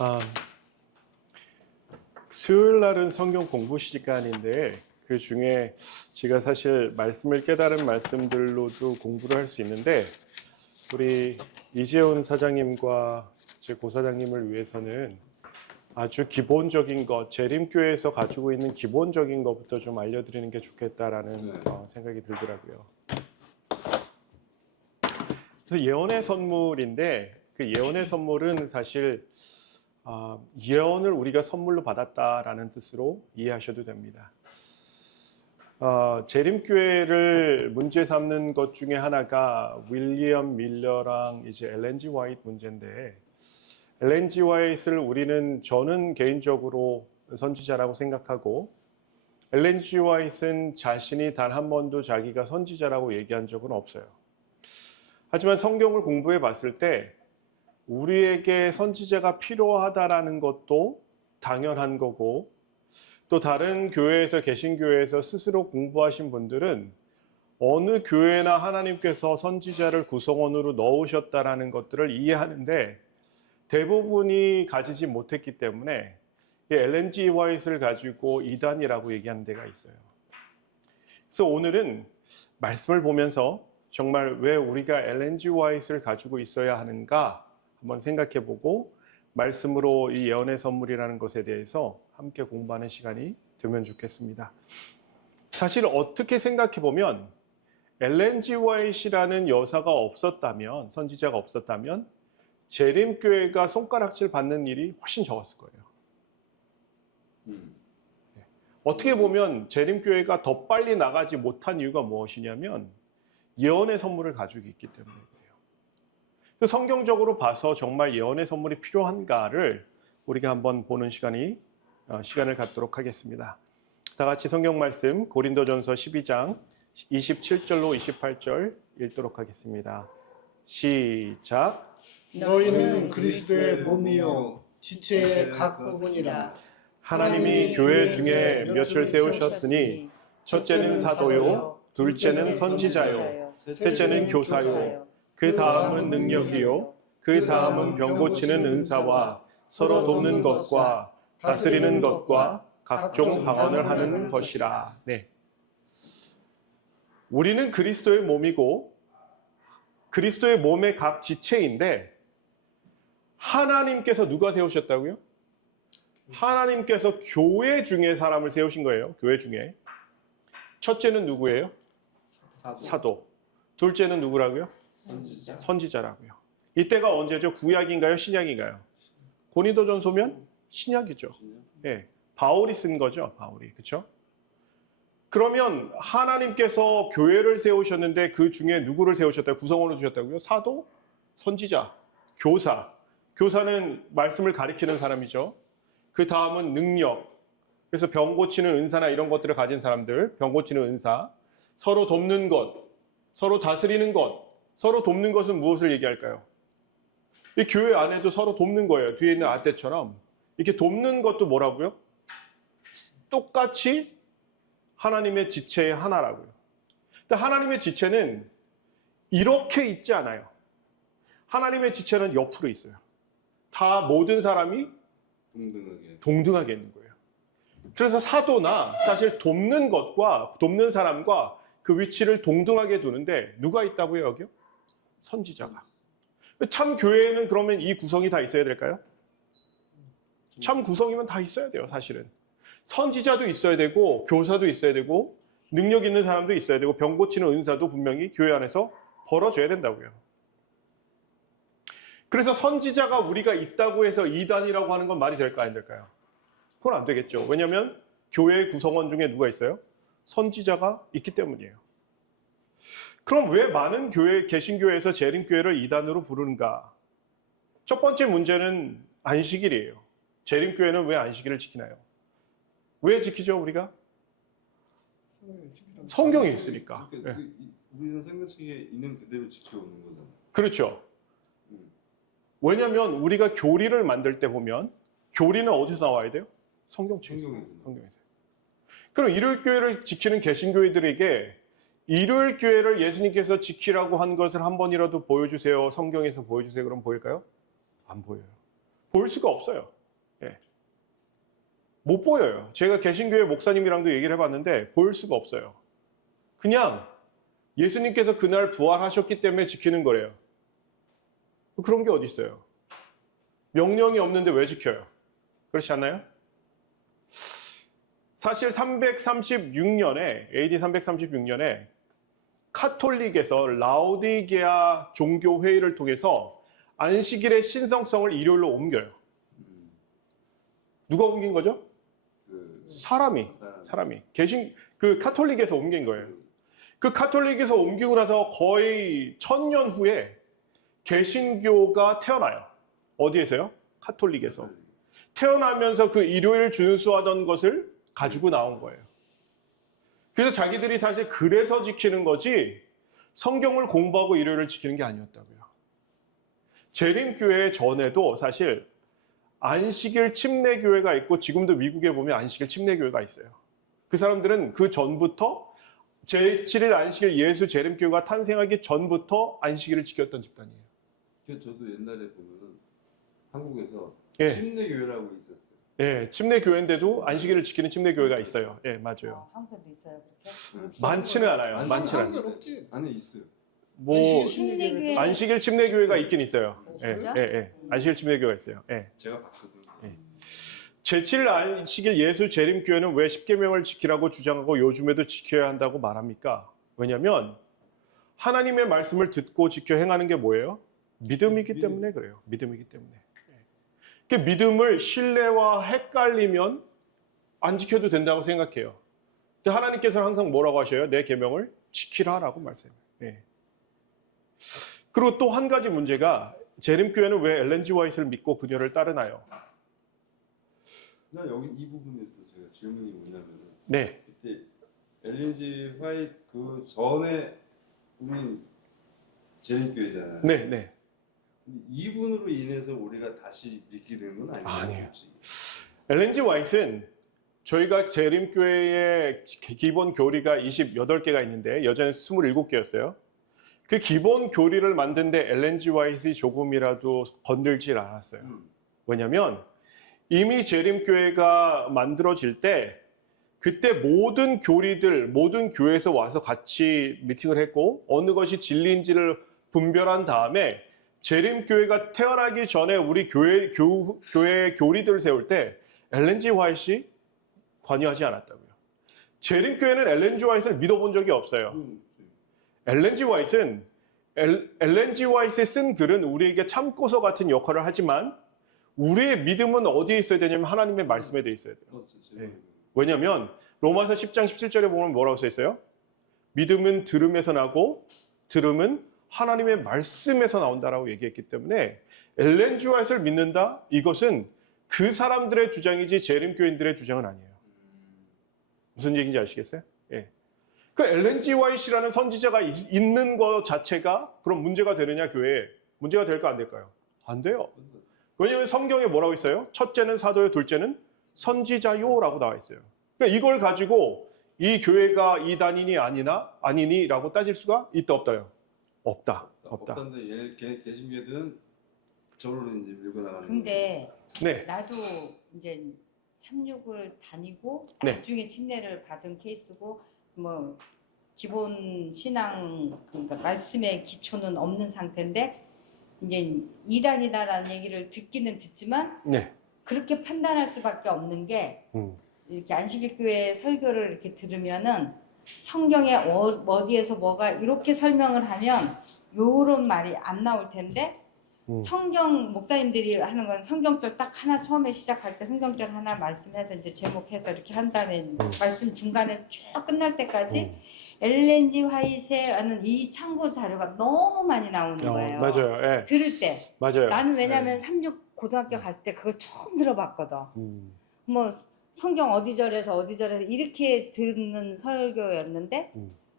아, 수요일 날은 성경 공부 시간인데 그 중에 제가 사실 말씀을 깨달은 말씀들로도 공부를 할 수 있는데 우리 이재훈 사장님과 제 고사장님을 위해서는 아주 기본적인 것, 재림교회에서 가지고 있는 기본적인 것부터 좀 알려드리는 게 좋겠다라는 생각이 들더라고요. 그래서 예언의 선물인데 그 예언의 선물은 사실 예언을 우리가 선물로 받았다라는 뜻으로 이해하셔도 됩니다. 재림교회를 문제 삼는 것 중에 하나가 윌리엄 밀러랑 이제 엘렌 지 화이트 문제인데 엘렌 지 화이트를 저는 개인적으로 선지자라고 생각하고 엘렌 지 화이트는 자신이 단 한 번도 자기가 선지자라고 얘기한 적은 없어요. 하지만 성경을 공부해 봤을 때 우리에게 선지자가 필요하다라는 것도 당연한 거고 또 다른 교회에서 개신교회에서 스스로 공부하신 분들은 어느 교회나 하나님께서 선지자를 구성원으로 넣으셨다라는 것들을 이해하는데 대부분이 가지지 못했기 때문에 엘렌 지 화이트를 가지고 이단이라고 얘기하는 데가 있어요. 그래서 오늘은 말씀을 보면서 정말 왜 우리가 엘렌 지 화이트를 가지고 있어야 하는가 한번 생각해보고 말씀으로 이 예언의 선물이라는 것에 대해서 함께 공부하는 시간이 되면 좋겠습니다. 사실 어떻게 생각해보면 엘렌 지 화이트라는 여사가 없었다면, 선지자가 없었다면 재림교회가 손가락질 받는 일이 훨씬 적었을 거예요. 어떻게 보면 재림교회가 더 빨리 나가지 못한 이유가 무엇이냐면 예언의 선물을 가지고 있기 때문이에요. 성경적으로 봐서 정말 예언의 선물이 필요한가를 우리가 한번 보는 시간을 갖도록 하겠습니다. 다 같이 성경 말씀 고린도전서 12장 27절로 28절 읽도록 하겠습니다. 시작. 너희는 그리스도의 몸이요 지체의 각 부분이라. 하나님이 교회 중에 몇을 세우셨으니 첫째는 사도요, 둘째는 선지자요, 셋째는 교사요, 그 다음은 능력이요, 그 다음은 병 고치는 은사와 서로 돕는 것과 다스리는 것과 각종 방언을 하는 것이라. 네. 우리는 그리스도의 몸이고 그리스도의 몸의 각 지체인데 하나님께서 누가 세우셨다고요? 하나님께서 교회 중에 사람을 세우신 거예요. 교회 중에. 첫째는 누구예요? 사도. 둘째는 누구라고요? 선지자라고요. 이때가 언제죠? 구약인가요? 신약인가요? 고린도전서면 신약이죠. 예, 바울이 쓴 거죠. 바울이. 그렇죠? 그러면 하나님께서 교회를 세우셨는데 그 중에 누구를 세우셨다고 구성원을 주셨다고요? 사도, 선지자, 교사. 교사는 말씀을 가리키는 사람이죠. 그 다음은 능력. 그래서 병 고치는 은사나 이런 것들을 가진 사람들, 병 고치는 은사. 서로 돕는 것, 서로 다스리는 것. 서로 돕는 것은 무엇을 얘기할까요? 이 교회 안에도 서로 돕는 거예요. 뒤에 있는 아떼처럼. 이렇게 돕는 것도 뭐라고요? 똑같이 하나님의 지체의 하나라고요. 근데 하나님의 지체는 이렇게 있지 않아요. 하나님의 지체는 옆으로 있어요. 다 모든 사람이 동등하게 있는 거예요. 그래서 사도나 사실 돕는 것과 돕는 사람과 그 위치를 동등하게 두는데 누가 있다고요, 여기요? 선지자가. 참 교회에는 그러면 이 구성이 다 있어야 될까요? 참 구성이면 다 있어야 돼요, 사실은. 선지자도 있어야 되고 교사도 있어야 되고 능력 있는 사람도 있어야 되고 병 고치는 은사도 분명히 교회 안에서 벌어져야 된다고요. 그래서 선지자가 우리가 있다고 해서 이단이라고 하는 건 말이 될까 안 될까요? 그건 안 되겠죠. 왜냐하면 교회의 구성원 중에 누가 있어요? 선지자가 있기 때문이에요. 그럼 왜 많은 개신교회에서 재림교회를 이단으로 부르는가? 첫 번째 문제는 안식일이에요. 재림교회는 왜 안식일을 지키나요? 왜 지키죠, 우리가? 성경에 있으니까. 그러니까 우리는 생명책에 있는 그대로 지켜오는 거잖아요. 그렇죠. 왜냐하면 우리가 교리를 만들 때 보면 교리는 어디서 나와야 돼요? 성경에서. 그럼 일요일교회를 지키는 개신교회들에게 일요일교회를 예수님께서 지키라고 한 것을 한 번이라도 보여주세요. 성경에서 보여주세요. 그럼 보일까요? 안 보여요. 볼 수가 없어요. 예. 못 보여요. 제가 개신교회 목사님이랑도 얘기를 해봤는데 볼 수가 없어요. 그냥 예수님께서 그날 부활하셨기 때문에 지키는 거래요. 그런 게 어디 있어요? 명령이 없는데 왜 지켜요? 그렇지 않나요? 사실 336년에 AD 336년에 카톨릭에서 라우디게아 종교 회의를 통해서 안식일의 신성성을 일요일로 옮겨요. 누가 옮긴 거죠? 사람이 그 카톨릭에서 옮긴 거예요. 그 카톨릭에서 옮기고 나서 거의 1000년 후에 개신교가 태어나요. 어디에서요? 카톨릭에서. 태어나면서 그 일요일 준수하던 것을 가지고 나온 거예요. 그래서 자기들이 사실 그래서 지키는 거지 성경을 공부하고 일요일을 지키는 게 아니었다고요. 재림교회 전에도 사실 안식일 침례교회가 있고 지금도 미국에 보면 안식일 침례교회가 있어요. 그 사람들은 그 전부터 제7일 안식일 예수 재림교회가 탄생하기 전부터 안식일을 지켰던 집단이에요. 저도 옛날에 보면은 한국에서 예. 침례교회라고 있었어요. 예, 침례교회인데도 안식일을 지키는 침례교회가 있어요. 예, 맞아요. 한국에도 있어요 그렇게? 많지는 않아요. 아니, 많지는 않아요. 한국은 없지. 안에 있어요. 뭐 침례교회 안식일 침례교회가 있긴 있어요. 예, 진짜? 예, 예. 안식일 침례교회가 있어요. 예. 제가 봤거든요. 제7일 안식일 예수 재림교회는 왜 십계명을 지키라고 주장하고 요즘에도 지켜야 한다고 말합니까? 왜냐하면 하나님의 말씀을 듣고 지켜 행하는 게 뭐예요? 믿음이기 때문에 그래요. 믿음이기 때문에. 그 믿음을 신뢰와 헷갈리면 안 지켜도 된다고 생각해요. 근데 하나님께서는 항상 뭐라고 하셔요? 내 계명을 지키라라고 말씀해요. 예. 그리고 또 한 가지 문제가 재림교회는 왜 엘렌 G 화이트를 믿고 그녀를 따르나요? 나 여기 이 부분에서 제가 질문이 뭐냐면은 네. 그때 엘렌 G 화이트 그 전에 우리 재림교회잖아요. 네, 네. 이분으로 인해서 우리가 다시 믿게 되는 건 아니에요. 아니에요. 엘렌 G 화이트는 저희가 재림교회의 기본 교리가 28개가 있는데 여전히 27개였어요. 그 기본 교리를 만드는데 엘렌 G 화이트가 조금이라도 건들질 않았어요. 왜냐하면 이미 재림교회가 만들어질 때 그때 모든 교리들, 모든 교회에서 와서 같이 미팅을 했고 어느 것이 진리인지를 분별한 다음에 재림교회가 태어나기 전에 우리 교회 교리들을 세울 때 엘렌 G 화이트가 관여하지 않았다고요. 재림교회는 엘렌 G 화이트를 믿어본 적이 없어요. 엘렌 G 화이트는 엘렌 G 화이트에 쓴 글은 우리에게 참고서 같은 역할을 하지만 우리의 믿음은 어디에 있어야 되냐면 하나님의 말씀에 돼 있어야 돼요. 네. 왜냐하면 로마서 10장 17절에 보면 뭐라고 써 있어요? 믿음은 들음에서 나고 들음은 하나님의 말씀에서 나온다라고 얘기했기 때문에 엘렌 G 화이트를 믿는다? 이것은 그 사람들의 주장이지 재림교인들의 주장은 아니에요. 무슨 얘기인지 아시겠어요? 예. 그 엘렌 G 화이트라는 선지자가 있는 것 자체가 그럼 문제가 되느냐 교회에? 문제가 될까 안 될까요? 안 돼요. 왜냐하면 성경에 뭐라고 있어요? 첫째는 사도요, 둘째는 선지자요라고 나와 있어요. 그러니까 이걸 가지고 이 교회가 이단이니 아니니라고 따질 수가 있다 없다요? 없다. 없다는데 개신교회들은 저로 이제 밀고 나가는. 근데 네. 나도 이제 36을 다니고 네. 나중에 침례를 받은 케이스고 뭐 기본 신앙 그러니까 말씀의 기초는 없는 상태인데 이제 이단이다라는 얘기를 듣기는 듣지만 네. 그렇게 판단할 수밖에 없는 게 이렇게 안식일 교회 설교를 이렇게 들으면은 성경에 어디에서 뭐가 이렇게 설명을 하면 요런 말이 안 나올 텐데 성경 목사님들이 하는 건 성경절 딱 하나 처음에 시작할 때 성경절 하나 말씀해서 이제 제목해서 이렇게 한 다음에 말씀 중간에 쭉 끝날 때까지 엘렌 G 화이트에 하는 이 참고 자료가 너무 많이 나오는 거예요. 맞아요. 예. 들을 때. 맞아요. 나는 왜냐면 36 고등학교 갔을 때 그걸 처음 들어봤거든. 뭐 성경 어디절에서 이렇게 듣는 설교였는데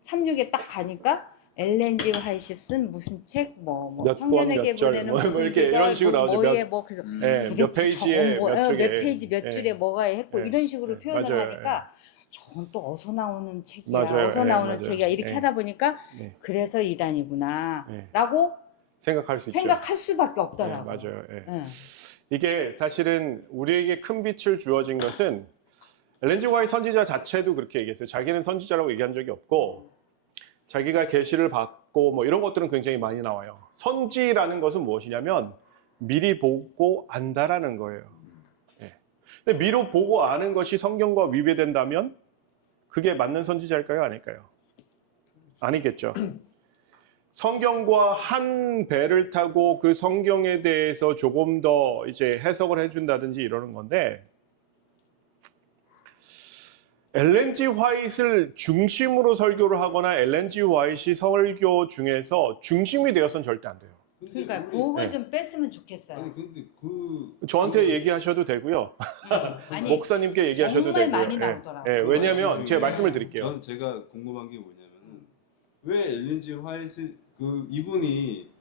36에 딱 가니까 엘렌 G 화이트 쓴 무슨 책, 뭐 청년에게 몇 절, 보내는 뭐 무슨 이렇게 이런 식으로 나오죠. 그래서 예, 몇 페이지에 몇 쪽에 몇 페이지 몇 줄에 뭐가 했고 예. 이런 식으로 표현을 맞아요. 하니까 저건 또 어디서 나오는 책이야, 맞아요. 어디서 예, 나오는 맞아요. 책이야 이렇게 예. 하다 보니까 예. 그래서 이단이구나 예. 라고 생각할 수 있죠. 생각할 수밖에 네, 없더라고요. 맞아요. 예. 예. 이게 사실은 우리에게 큰 빛을 주어진 것은 엘렌지 화이트 선지자 자체도 그렇게 얘기했어요. 자기는 선지자라고 얘기한 적이 없고 자기가 계시를 받고 뭐 이런 것들은 굉장히 많이 나와요. 선지라는 것은 무엇이냐면 미리 보고 안다라는 거예요. 예. 근데 미리 보고 아는 것이 성경과 위배된다면 그게 맞는 선지자일까요? 아닐까요? 아니겠죠. 성경과 한 배를 타고 그 성경에 대해서 조금 더 이제 해석을 해준다든지 이러는 건데 엘렌지 화이트를 중심으로 설교를 하거나 엘렌지 화이트이 설교 중에서 중심이 되어서는 절대 안 돼요. 그러니까 우리- 그걸 네. 좀 뺐으면 좋겠어요. 아니 근데 그 저한테 얘기하셔도 되고요. 아니 목사님께 얘기하셔도 정말 되고요. 많이 예. 나오더라고요. 예, 그 왜냐하면 말씀이- 제가 말씀을 드릴게요. 제가 궁금한 게 뭐냐면은 왜 엘렌지 화이트 그 이분이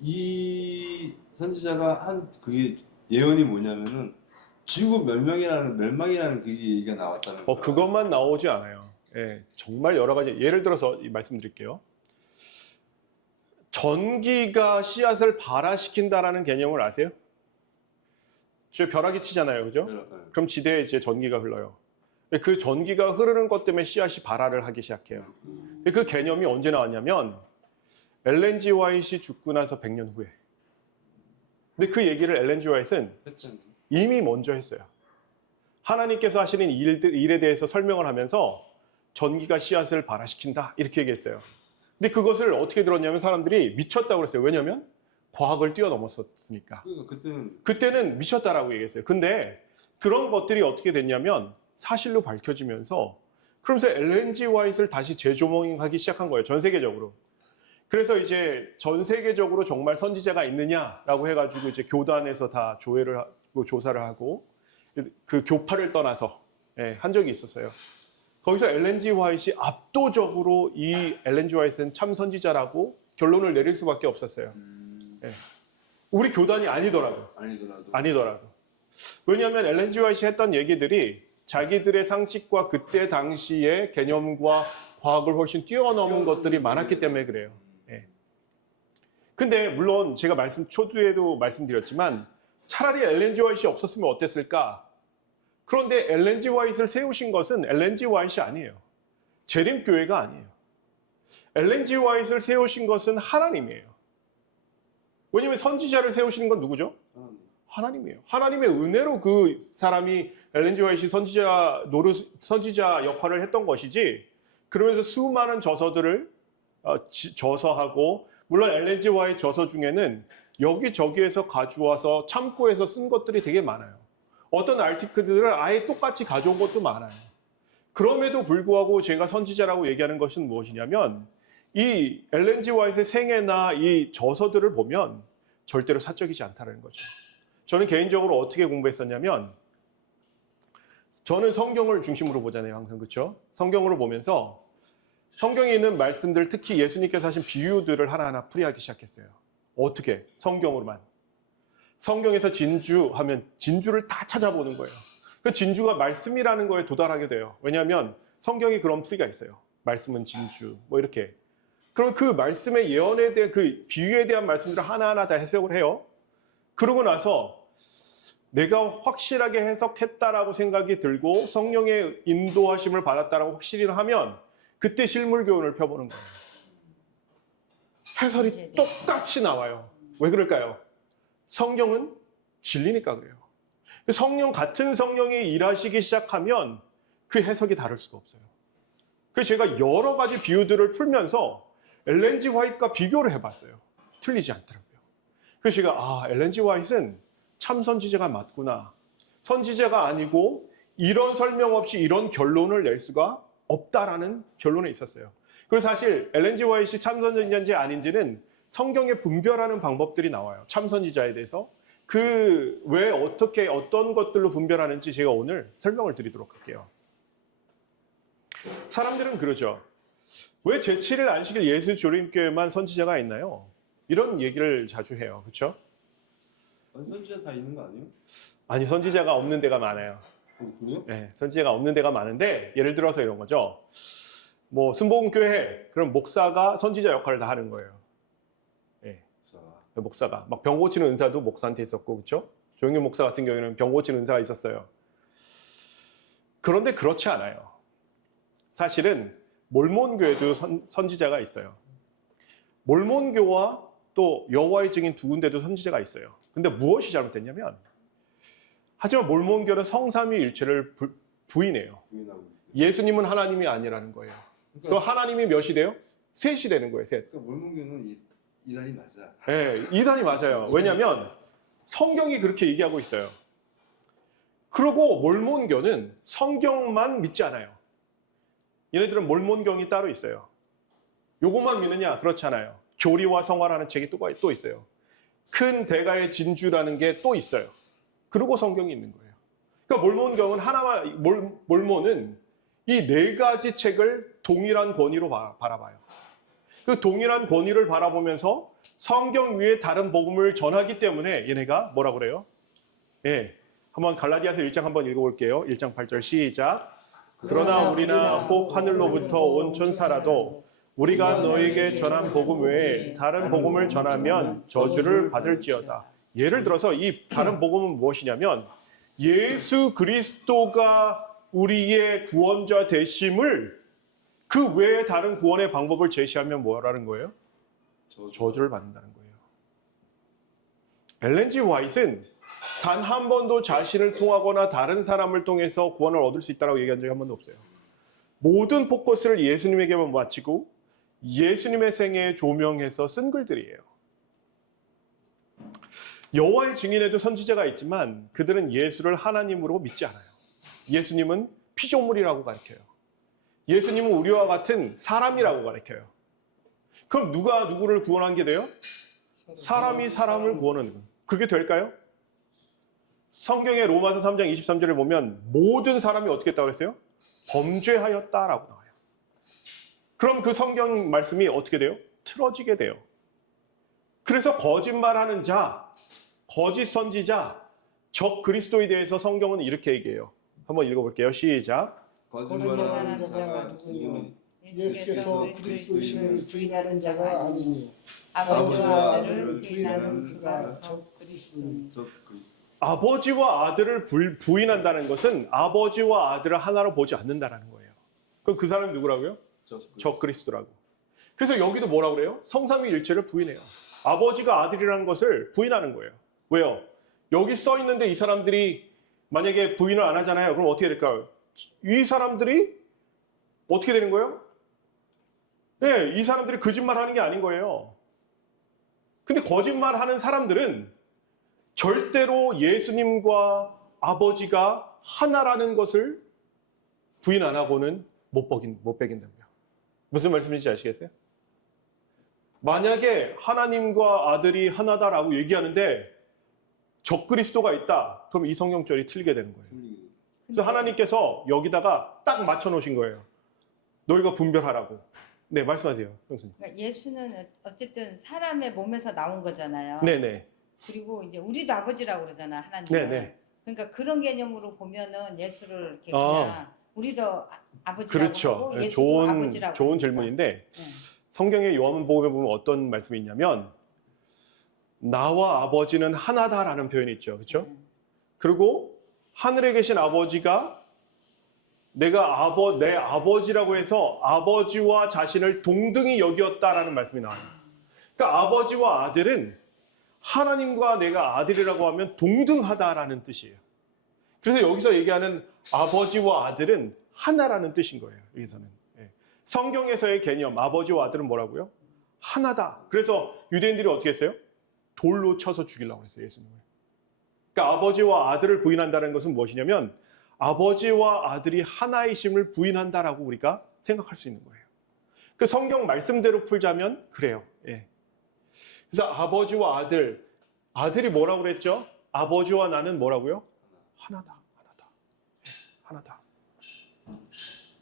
이 선지자가 한 그게 예언이 뭐냐면은 지구 멸망이라는 그 얘기가 나왔다는 거야. 그것만 나오지 않아요. 예, 정말 여러 가지. 예를 들어서 말씀드릴게요. 전기가 씨앗을 발화시킨다라는 개념을 아세요? 저 벼락이 치잖아요, 그죠? 그럼 지대에 이제 전기가 흘러요. 그 전기가 흐르는 것 때문에 씨앗이 발화를 하기 시작해요. 그 개념이 언제 나왔냐면 엘렌지 화이트이 죽고 나서 100년 후에. 근데 그 얘기를 엘렌지 화이트는 했잖아. 이미 먼저 했어요. 하나님께서 하시는 일에 대해서 설명을 하면서 전기가 씨앗을 발화시킨다 이렇게 얘기했어요. 근데 그것을 어떻게 들었냐면 사람들이 미쳤다고 그랬어요. 왜냐하면 과학을 뛰어넘었으니까. 그러니까 그때는 미쳤다라고 얘기했어요. 근데 그런 것들이 어떻게 됐냐면 사실로 밝혀지면서 그러면서 엘렌지 화이트를 다시 재조명하기 시작한 거예요. 전 세계적으로. 그래서 이제 전 세계적으로 정말 선지자가 있느냐라고 해가지고 이제 교단에서 다 조사를 하고 그 교파를 떠나서 한 적이 있었어요. 거기서 엘렌지 화이트이 압도적으로 이 엘렌지 화이트는 참 선지자라고 결론을 내릴 수밖에 없었어요. 우리 교단이 아니더라도. 아니더라도. 왜냐하면 엘렌지 화이트이 했던 얘기들이 자기들의 상식과 그때 당시의 개념과 과학을 훨씬 뛰어넘은 것들이 많았기 때문에 그래요. 근데 물론 제가 초두에도 말씀드렸지만 차라리 엘렌지 화이트이 없었으면 어땠을까? 그런데 엘렌지 화이트를 세우신 것은 엘렌지 화이트이 아니에요. 재림교회가 아니에요. 엘렌지 화이트를 세우신 것은 하나님이에요. 왜냐하면 선지자를 세우시는 건 누구죠? 하나님이에요. 하나님의 은혜로 그 사람이 엘렌지 화이트이 선지자 역할을 했던 것이지 그러면서 수많은 저서들을 저서하고 물론 엘렌지 화이트 저서 중에는 여기저기에서 가져와서 참고해서 쓴 것들이 되게 많아요. 어떤 아티클들을 아예 똑같이 가져온 것도 많아요. 그럼에도 불구하고 제가 선지자라고 얘기하는 것은 무엇이냐면 이 엘렌지 화이트의 생애나 이 저서들을 보면 절대로 사적이지 않다는 거죠. 저는 개인적으로 어떻게 공부했었냐면 저는 성경을 중심으로 보잖아요. 항상 그렇죠? 성경으로 보면서 성경에 있는 말씀들 특히 예수님께서 하신 비유들을 하나하나 풀이하기 시작했어요. 어떻게? 성경으로만. 성경에서 진주하면 진주를 다 찾아보는 거예요. 그 진주가 말씀이라는 거에 도달하게 돼요. 왜냐하면 성경이 그런 풀이가 있어요. 말씀은 진주 뭐 이렇게. 그럼 그 말씀의 예언에 대한 그 비유에 대한 말씀들을 하나하나 다 해석을 해요. 그러고 나서 내가 확실하게 해석했다라고 생각이 들고 성령의 인도하심을 받았다라고 확실히 하면 그때 실물 교훈을 펴보는 거예요. 해설이 똑같이 나와요. 왜 그럴까요? 성경은 진리니까 그래요. 같은 성령이 일하시기 시작하면 그 해석이 다를 수가 없어요. 그래서 제가 여러 가지 비유들을 풀면서 엘렌지 화이트가 비교를 해봤어요. 틀리지 않더라고요. 그래서 제가 엘렌지 화이트는 참 선지자가 맞구나. 선지자가 아니고 이런 설명 없이 이런 결론을 낼 수가 없다라는 결론에 있었어요. 그리고 사실 엘렌지 화이트이 참 선지자인지 아닌지는 성경에 분별하는 방법들이 나와요. 참 선지자에 대해서. 왜 어떻게 어떤 것들로 분별하는지 제가 오늘 설명을 드리도록 할게요. 사람들은 그러죠. 왜 제7일 안식일 예수 조림교회만 선지자가 있나요? 이런 얘기를 자주 해요. 그렇죠? 선지자 다 있는 거 아니에요? 아니, 선지자가 없는 데가 많아요. 그래요? 네, 선지자가 없는 데가 많은데 예를 들어서 이런 거죠. 뭐 순복음교회 그럼 목사가 선지자 역할을 다 하는 거예요. 목사가 막 병 고치는 은사도 목사한테 있었고, 그렇죠? 조영균 목사 같은 경우에는 병 고치는 은사가 있었어요. 그런데 그렇지 않아요. 사실은 몰몬교에도 선지자가 있어요. 몰몬교와 또 여호와의 증인 두 군데도 선지자가 있어요. 근데 무엇이 잘못됐냐면, 하지만 몰몬교는 성삼위일체를 부인해요. 부인하고. 예수님은 하나님이 아니라는 거예요. 그럼 하나님이 몇이 돼요? 셋이 되는 거예요. 셋. 그러니까 몰몬교는 이단이 맞아. 네, 이단이 맞아요. 왜냐하면 성경이 그렇게 얘기하고 있어요. 그리고 몰몬교는 성경만 믿지 않아요. 얘네들은 몰몬경이 따로 있어요. 요것만 믿느냐? 그렇지 않아요. 교리와 성화라는 책이 또 있어요. 큰 대가의 진주라는 게 또 있어요. 그리고 성경이 있는 거예요. 그러니까 몰몬경은 몰몬은 이 네 가지 책을 동일한 권위로 바라봐요. 그 동일한 권위를 바라보면서 성경 위에 다른 복음을 전하기 때문에 얘네가 뭐라 그래요? 예, 한번 갈라디아서 1장 한번 읽어볼게요. 1장 8절 시작. 그러나 우리나 혹 하늘로부터 온 천사라도 우리가 너에게 전한 복음 외에 다른 복음을 전하면 저주를 받을지어다. 예를 들어서 이 다른 복음은 무엇이냐면 예수 그리스도가 우리의 구원자 되심을 그 외에 다른 구원의 방법을 제시하면 뭐라는 거예요? 저주를 받는다는 거예요. 엘렌 G 화이트는 단 한 번도 자신을 통하거나 다른 사람을 통해서 구원을 얻을 수 있다고 얘기한 적이 한 번도 없어요. 모든 포커스를 예수님에게만 마치고 예수님의 생애에 조명해서 쓴 글들이에요. 여호와의 증인에도 선지자가 있지만 그들은 예수를 하나님으로 믿지 않아요. 예수님은 피조물이라고 가르쳐요. 예수님은 우리와 같은 사람이라고 가르쳐요. 그럼 누가 누구를 구원한 게 돼요? 사람이 사람을 구원하는 거예요. 그게 될까요? 성경의 로마서 3장 23절에 보면 모든 사람이 어떻게 했다고 했어요? 범죄하였다라고 나와요. 그럼 그 성경 말씀이 어떻게 돼요? 틀어지게 돼요. 그래서 거짓말하는 자, 거짓 선지자, 적 그리스도에 대해서 성경은 이렇게 얘기해요. 한번 읽어볼게요. 시작. 거짓말하는 자가 누구냐? 예수께서 그리스도이심을 부인하는 자가 아니니 아버지와 아들을 부인하는 그가 적 그리스도니. 아버지와 아들을 부인한다는 것은 아버지와 아들을 하나로 보지 않는다는 거예요. 그럼 그 사람이 누구라고요? 적 그리스도라고. 그래서 여기도 뭐라고 그래요? 성삼위일체를 부인해요. 아버지가 아들이라는 것을 부인하는 거예요. 왜요? 여기 써 있는데 이 사람들이 만약에 부인을 안 하잖아요. 그럼 어떻게 될까요? 이 사람들이 어떻게 되는 거예요? 네, 이 사람들이 거짓말하는 게 아닌 거예요. 근데 거짓말하는 사람들은 절대로 예수님과 아버지가 하나라는 것을 부인 안 하고는 못 베긴다고요. 무슨 말씀인지 아시겠어요? 만약에 하나님과 아들이 하나다라고 얘기하는데 적그리스도가 있다. 그럼 이 성경절이 틀리게 되는 거예요. 그래서 하나님께서 여기다가 딱 맞춰 놓으신 거예요. 너희가 분별하라고. 네, 말씀하세요. 형수님. 그러니까 예수는 어쨌든 사람의 몸에서 나온 거잖아요. 네네. 그리고 이제 우리도 아버지라고 그러잖아, 하나님은. 네네. 그러니까 그런 개념으로 보면은 예수를 이렇게 그냥 우리도 아버지라고 그렇죠. 하고 네, 예수도 아버지라고 좋은 합니다. 질문인데 네. 성경의 요한복음에 보면 어떤 말씀이 있냐면 나와 아버지는 하나다라는 표현이 있죠. 그렇죠? 그리고 하늘에 계신 아버지가 내 아버지라고 해서 아버지와 자신을 동등히 여겼다라는 말씀이 나와요. 그러니까 아버지와 아들은 하나님과 내가 아들이라고 하면 동등하다라는 뜻이에요. 그래서 여기서 얘기하는 아버지와 아들은 하나라는 뜻인 거예요. 여기서는. 성경에서의 개념, 아버지와 아들은 뭐라고요? 하나다. 그래서 유대인들이 어떻게 했어요? 돌로 쳐서 죽이려고 했어요, 예수님을. 그러니까 아버지와 아들을 부인한다는 것은 무엇이냐면 아버지와 아들이 하나이심을 부인한다라고 우리가 생각할 수 있는 거예요. 그 성경 말씀대로 풀자면 그래요. 예. 그래서 아버지와 아들이 뭐라고 그랬죠? 아버지와 나는 뭐라고요? 하나다. 하나다.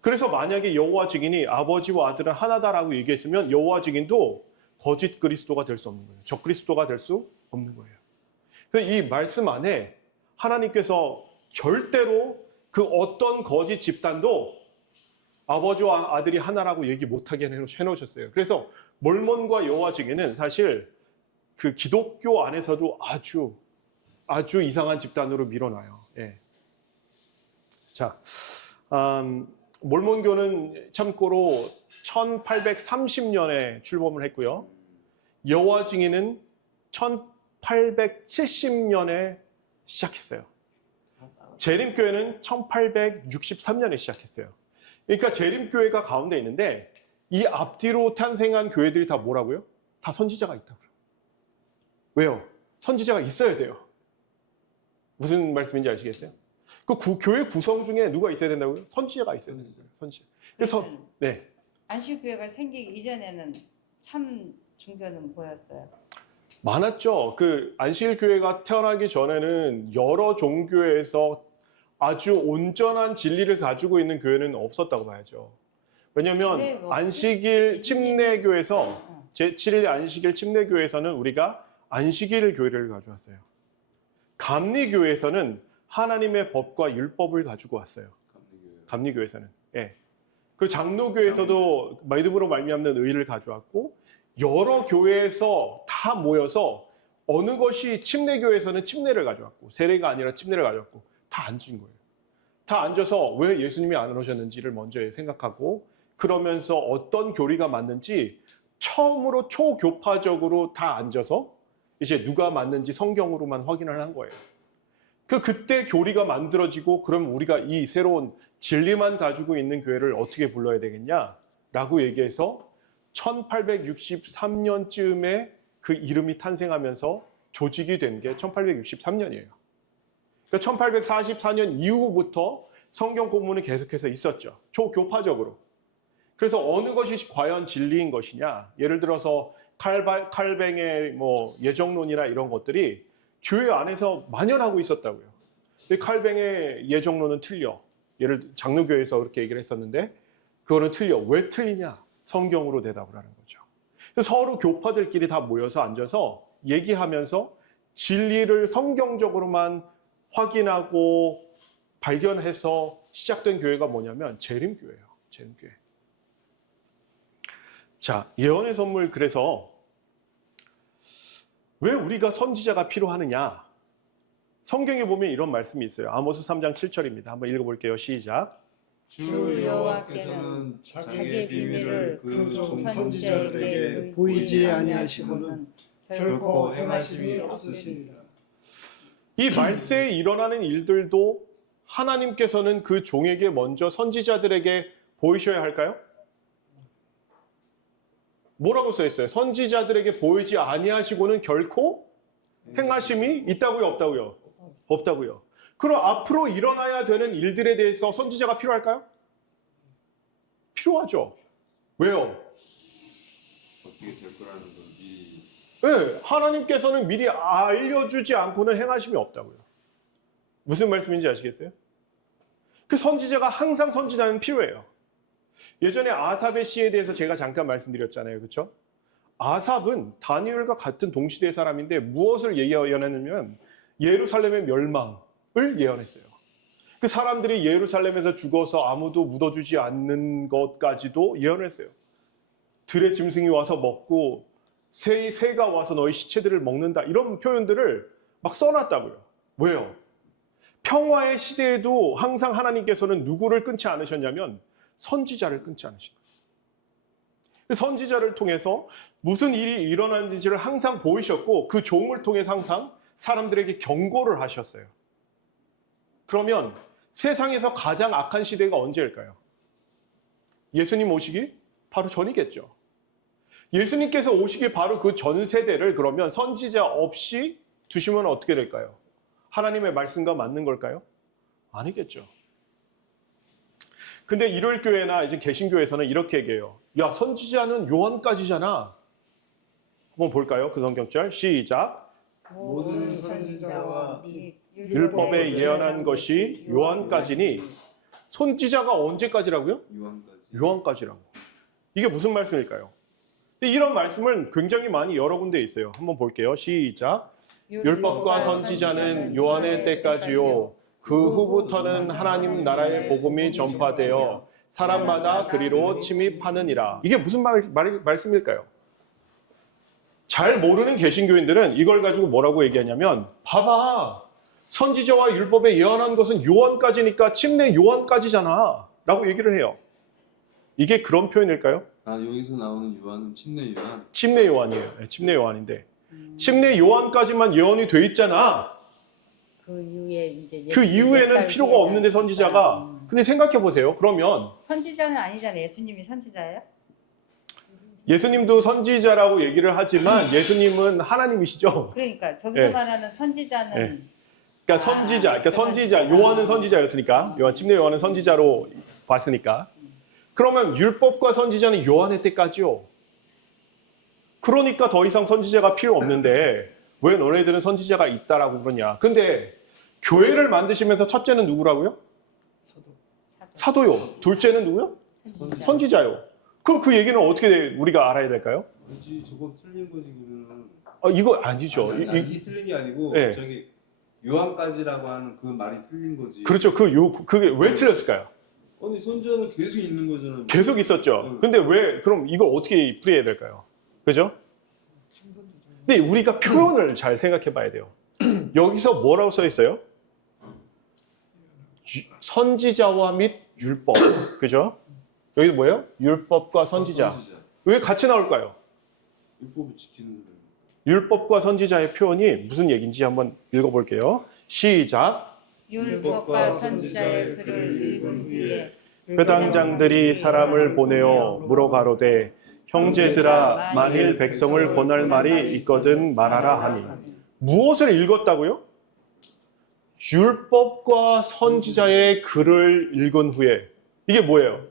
그래서 만약에 여호와 증인이 아버지와 아들은 하나다라고 얘기했으면 여호와 증인도 거짓 그리스도가 될 수 없는 거예요. 적 그리스도가 될 수 없는 거예요. 그래서 이 말씀 안에 하나님께서 절대로 그 어떤 거짓 집단도 아버지와 아들이 하나라고 얘기 못하게 해놓으셨어요. 그래서 몰몬과 여호와 증인은 사실 그 기독교 안에서도 아주 이상한 집단으로 밀어놔요. 예. 자, 몰몬교는 참고로 1830년에 출범을 했고요. 여호와 증인은 1870년에 시작했어요. 재림교회는 1863년에 시작했어요. 그러니까 재림교회가 가운데 있는데 이 앞뒤로 탄생한 교회들이 다 뭐라고요? 다 선지자가 있다고요. 왜요? 선지자가 있어야 돼요. 무슨 말씀인지 아시겠어요? 그 교회 구성 중에 누가 있어야 된다고요? 선지자가 있어야 된다고요. 선지자. 그래서 네. 안식교회가 생기기 이전에는 참 종교는 뭐였어요? 많았죠. 그 안식일 교회가 태어나기 전에는 여러 종교에서 아주 온전한 진리를 가지고 있는 교회는 없었다고 봐야죠. 왜냐하면 뭐 안식일 침례교에서 제7일 안식일 침례교에서는 우리가 안식일 교회를 가져왔어요. 감리교에서는 하나님의 법과 율법을 가지고 왔어요. 감리교에서는. 예. 그리고 장로교에서도 믿음으로 말미암는 의를 가져왔고 여러 교회에서 다 모여서 어느 것이 침례교에서는 침례를 가져왔고 세례가 아니라 침례를 가져왔고 다 앉은 거예요. 다 앉아서 왜 예수님이 안 오셨는지를 먼저 생각하고 그러면서 어떤 교리가 맞는지 처음으로 초교파적으로 다 앉아서 이제 누가 맞는지 성경으로만 확인을 한 거예요. 그때 교리가 만들어지고 그럼 우리가 이 새로운 진리만 가지고 있는 교회를 어떻게 불러야 되겠냐라고 얘기해서 1863년쯤에 그 이름이 탄생하면서 조직이 된 게 1863년이에요. 그러니까 1844년 이후부터 성경 공부는 계속해서 있었죠. 초교파적으로. 그래서 어느 것이 과연 진리인 것이냐. 예를 들어서 칼뱅의 뭐 예정론이나 이런 것들이 교회 안에서 만연하고 있었다고요. 근데 칼뱅의 예정론은 틀려. 장로교에서 그렇게 얘기를 했었는데 그거는 틀려. 왜 틀리냐? 성경으로 대답을 하는 거죠. 그래서 서로 교파들끼리 다 모여서 앉아서 얘기하면서 진리를 성경적으로만 확인하고 발견해서 시작된 교회가 뭐냐면 재림교회예요. 재림교회. 자, 예언의 선물. 그래서 왜 우리가 선지자가 필요하느냐? 성경에 보면 이런 말씀이 있어요. 아모스 3장 7절입니다. 한번 읽어볼게요. 시작. 주 여호와께서는 자기의 비밀을 그 종 선지자들에게 보이지 아니하시고는 결코 행하심이 없으시리라. 이 말세에 일어나는 일들도 하나님께서는 그 종에게 먼저 선지자들에게 보이셔야 할까요? 뭐라고 써 있어요? 선지자들에게 보이지 아니하시고는 결코 행하심이 있다고요? 없다고요? 없다고요. 그럼 앞으로 일어나야 되는 일들에 대해서 선지자가 필요할까요? 필요하죠. 왜요? 어떻게 될 거라는 걸 미리. 네, 하나님께서는 미리 알려주지 않고는 행하심이 없다고요. 무슨 말씀인지 아시겠어요? 그 선지자가 항상 선지자는 필요해요. 예전에 아삽의 시에 대해서 제가 잠깐 말씀드렸잖아요. 그렇죠? 아삽은 다니엘과 같은 동시대 사람인데 무엇을 예언했냐면 예루살렘의 멸망을 예언했어요. 그 사람들이 예루살렘에서 죽어서 아무도 묻어주지 않는 것까지도 예언했어요. 들의 짐승이 와서 먹고 새가 와서 너희 시체들을 먹는다. 이런 표현들을 막 써놨다고요. 왜요? 평화의 시대에도 항상 하나님께서는 누구를 끊지 않으셨냐면 선지자를 끊지 않으신 거예요. 선지자를 통해서 무슨 일이 일어나는지를 항상 보이셨고 그 종을 통해서 항상 사람들에게 경고를 하셨어요. 그러면 세상에서 가장 악한 시대가 언제일까요? 예수님 오시기 바로 전이겠죠. 예수님께서 오시기 바로 그 전 세대를 그러면 선지자 없이 두시면 어떻게 될까요? 하나님의 말씀과 맞는 걸까요? 아니겠죠. 근데 일요일교회나 이제 개신교에서는 이렇게 얘기해요. 야, 선지자는 요한까지잖아. 한번 볼까요? 그 성경절 시작. 모든 선지자와 율법에 예언한 것이 요한까지니 선지자가 언제까지라고요? 요한까지. 요한까지라고. 이게 무슨 말씀일까요? 이런 말씀은 굉장히 많이 여러 군데 있어요. 한번 볼게요. 시작. 율법과 선지자는 요한의 때까지요. 그 후부터는 하나님 나라의 복음이 전파되어 사람마다 그리로 침입하느니라. 이게 무슨 말씀일까요? 잘 모르는 개신교인들은 이걸 가지고 뭐라고 얘기하냐면 봐봐 선지자와 율법에 예언한 것은 요한까지니까 침례 요한까지잖아 라고 얘기를 해요. 이게 그런 표현일까요? 아 여기서 나오는 요한은 침례 요한. 침례 요한이에요. 네, 침례 요한인데 침례 요한까지만 예언이 돼 있잖아. 그 이후에 이제 그 이후에는 필요가 없는데 선지자가. 근데 생각해 보세요. 그러면 선지자는 아니잖아요. 예수님이 선지자예요? 예수님도 선지자라고 얘기를 하지만 예수님은 하나님이시죠. 그러니까 저기서 예. 말하는 선지자는 예. 그러니까 선지자, 요한은 선지자였으니까, 침례 요한은 선지자로 봤으니까. 그러면 율법과 선지자는 요한의 때까지요. 그러니까 더 이상 선지자가 필요 없는데 왜 너네들은 선지자가 있다라고 그러냐. 근데 교회를 만드시면서 첫째는 누구라고요? 사도요. 둘째는 누구요? 선지자요. 그럼 그 얘기는 어떻게 우리가 알아야 될까요? 그렇지 저거 틀린 거지 그러면은. 이거 아니죠. 이 틀린 게 아니고 네. 저기 요한까지라고 하는 그 말이 틀린 거지. 그렇죠. 그게 왜 틀렸을까요? 아니 선지자는 계속 있는 거잖아. 계속 있었죠. 근데 왜 그럼 이걸 어떻게 풀이해야 될까요? 그죠? 근데 우리가 표현을 잘 생각해 봐야 돼요. 여기서 뭐라고 써 있어요? 선지자와 및 율법. 그죠? 여기 뭐예요? 율법과 선지자. 왜 같이 나올까요? 율법을 지키는 거예요. 율법과 선지자의 표현이 무슨 얘기인지 한번 읽어볼게요. 시작. 율법과 선지자의 글을 읽은 후에 회당장들이 사람을 보내어 물어가로되 형제들아 만일 백성을 권할 말이 있거든 말하라 하니. 무엇을 읽었다고요? 율법과 선지자의 글을 읽은 후에. 이게 뭐예요?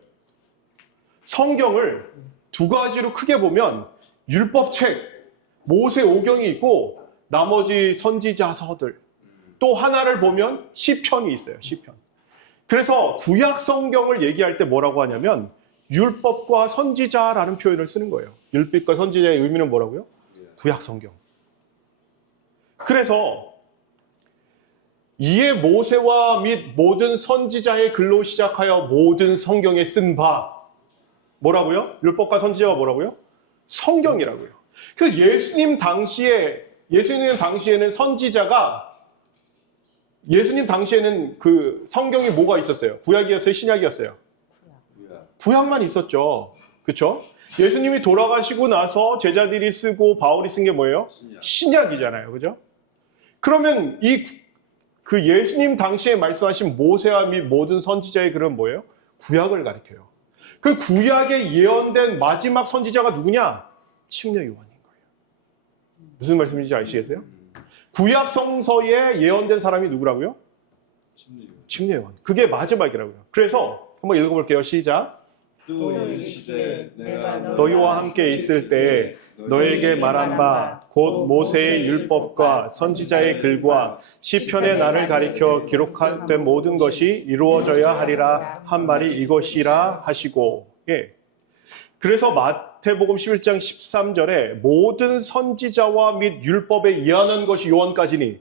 성경을 두 가지로 크게 보면 율법책, 모세오경이 있고 나머지 선지자서들, 또 하나를 보면 시편이 있어요. 시편. 그래서 구약 성경을 얘기할 때 뭐라고 하냐면 율법과 선지자라는 표현을 쓰는 거예요. 율법과 선지자의 의미는 뭐라고요? 구약 성경. 그래서 이에 모세와 및 모든 선지자의 글로 시작하여 모든 성경에 쓴 바 뭐라고요? 율법과 선지자가 뭐라고요? 성경이라고요. 그래서 예수님 당시에는 선지자가 예수님 당시에는 그 성경이 뭐가 있었어요? 구약이었어요? 신약이었어요? 구약만 있었죠. 그렇죠? 예수님이 돌아가시고 나서 제자들이 쓰고 바울이 쓴 게 뭐예요? 신약이잖아요. 그죠? 그러면 그 예수님 당시에 말씀하신 모세와 및 모든 선지자의 글은 뭐예요? 구약을 가리켜요. 그 구약에 예언된 마지막 선지자가 누구냐? 침례 요한인 거예요. 무슨 말씀인지 아시겠어요? 구약 성서에 예언된 사람이 누구라고요? 침례 요한. 그게 마지막이라고요. 그래서 한번 읽어볼게요. 시작. 또 이르시되 내가 너희와 함께 있을 때 너에게 말한 바 곧 모세의 율법과 선지자의 글과 시편의 나를 가리켜 기록된 모든 것이 이루어져야 하리라 한 말이 이것이라 하시고. 예. 그래서 마태복음 11장 13절에 모든 선지자와 및 율법에 예언한 것이 요한까지니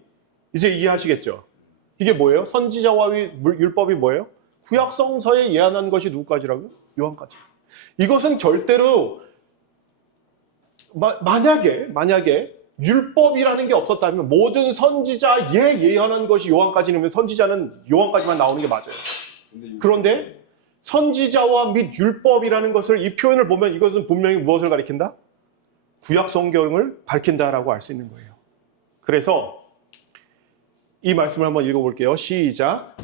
이제 이해하시겠죠? 이게 뭐예요? 선지자와 율법이 뭐예요? 구약 성서에 예언한 것이 누구까지라고요? 요한까지. 이것은 절대로 만약에 율법이라는 게 없었다면 모든 선지자에 예언한 것이 요한까지면 선지자는 요한까지만 나오는 게 맞아요. 그런데 선지자와 및 율법이라는 것을 이 표현을 보면 이것은 분명히 무엇을 가리킨다? 구약 성경을 가리킨다라고 알 수 있는 거예요. 그래서 이 말씀을 한번 읽어볼게요. 시작.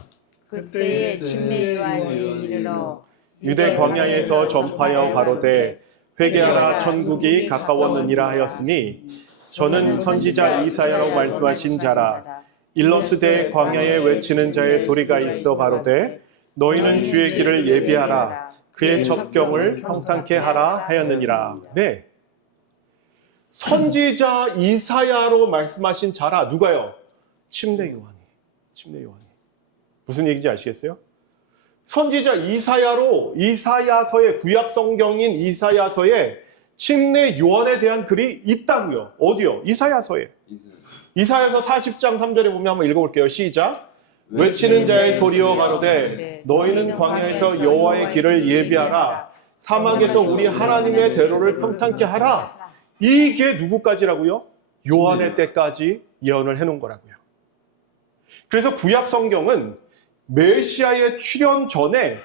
그때에 침례 요한이 이르러 유대 광야에서 전파하여 가로되 회개하라 천국이 가까웠느니라 하였으니 저는 선지자 이사야로 말씀하신 자라. 일러스되 광야에 외치는 자의 소리가 있어 가로되 너희는 주의 길을 예비하라. 그의 첩경을 평탄케 하라 하였느니라. 네. 선지자 이사야로 말씀하신 자라. 누가요? 침례 요한이. 무슨 얘기인지 아시겠어요? 선지자 이사야서의 구약 성경인 이사야서에 침례 요한에 대한 글이 있다고요. 어디요? 이사야서에. 이사야서 40장 3절에 보면 한번 읽어볼게요. 시작. 외치는 자의 소리여 가로되 너희는 광야에서 여호와의 길을 예비하라. 사막에서 우리 하나님의 대로를 평탄케 하라. 이게 누구까지라고요? 요한의 때까지 예언을 해놓은 거라고요. 그래서 구약 성경은 메시아의 출현 전에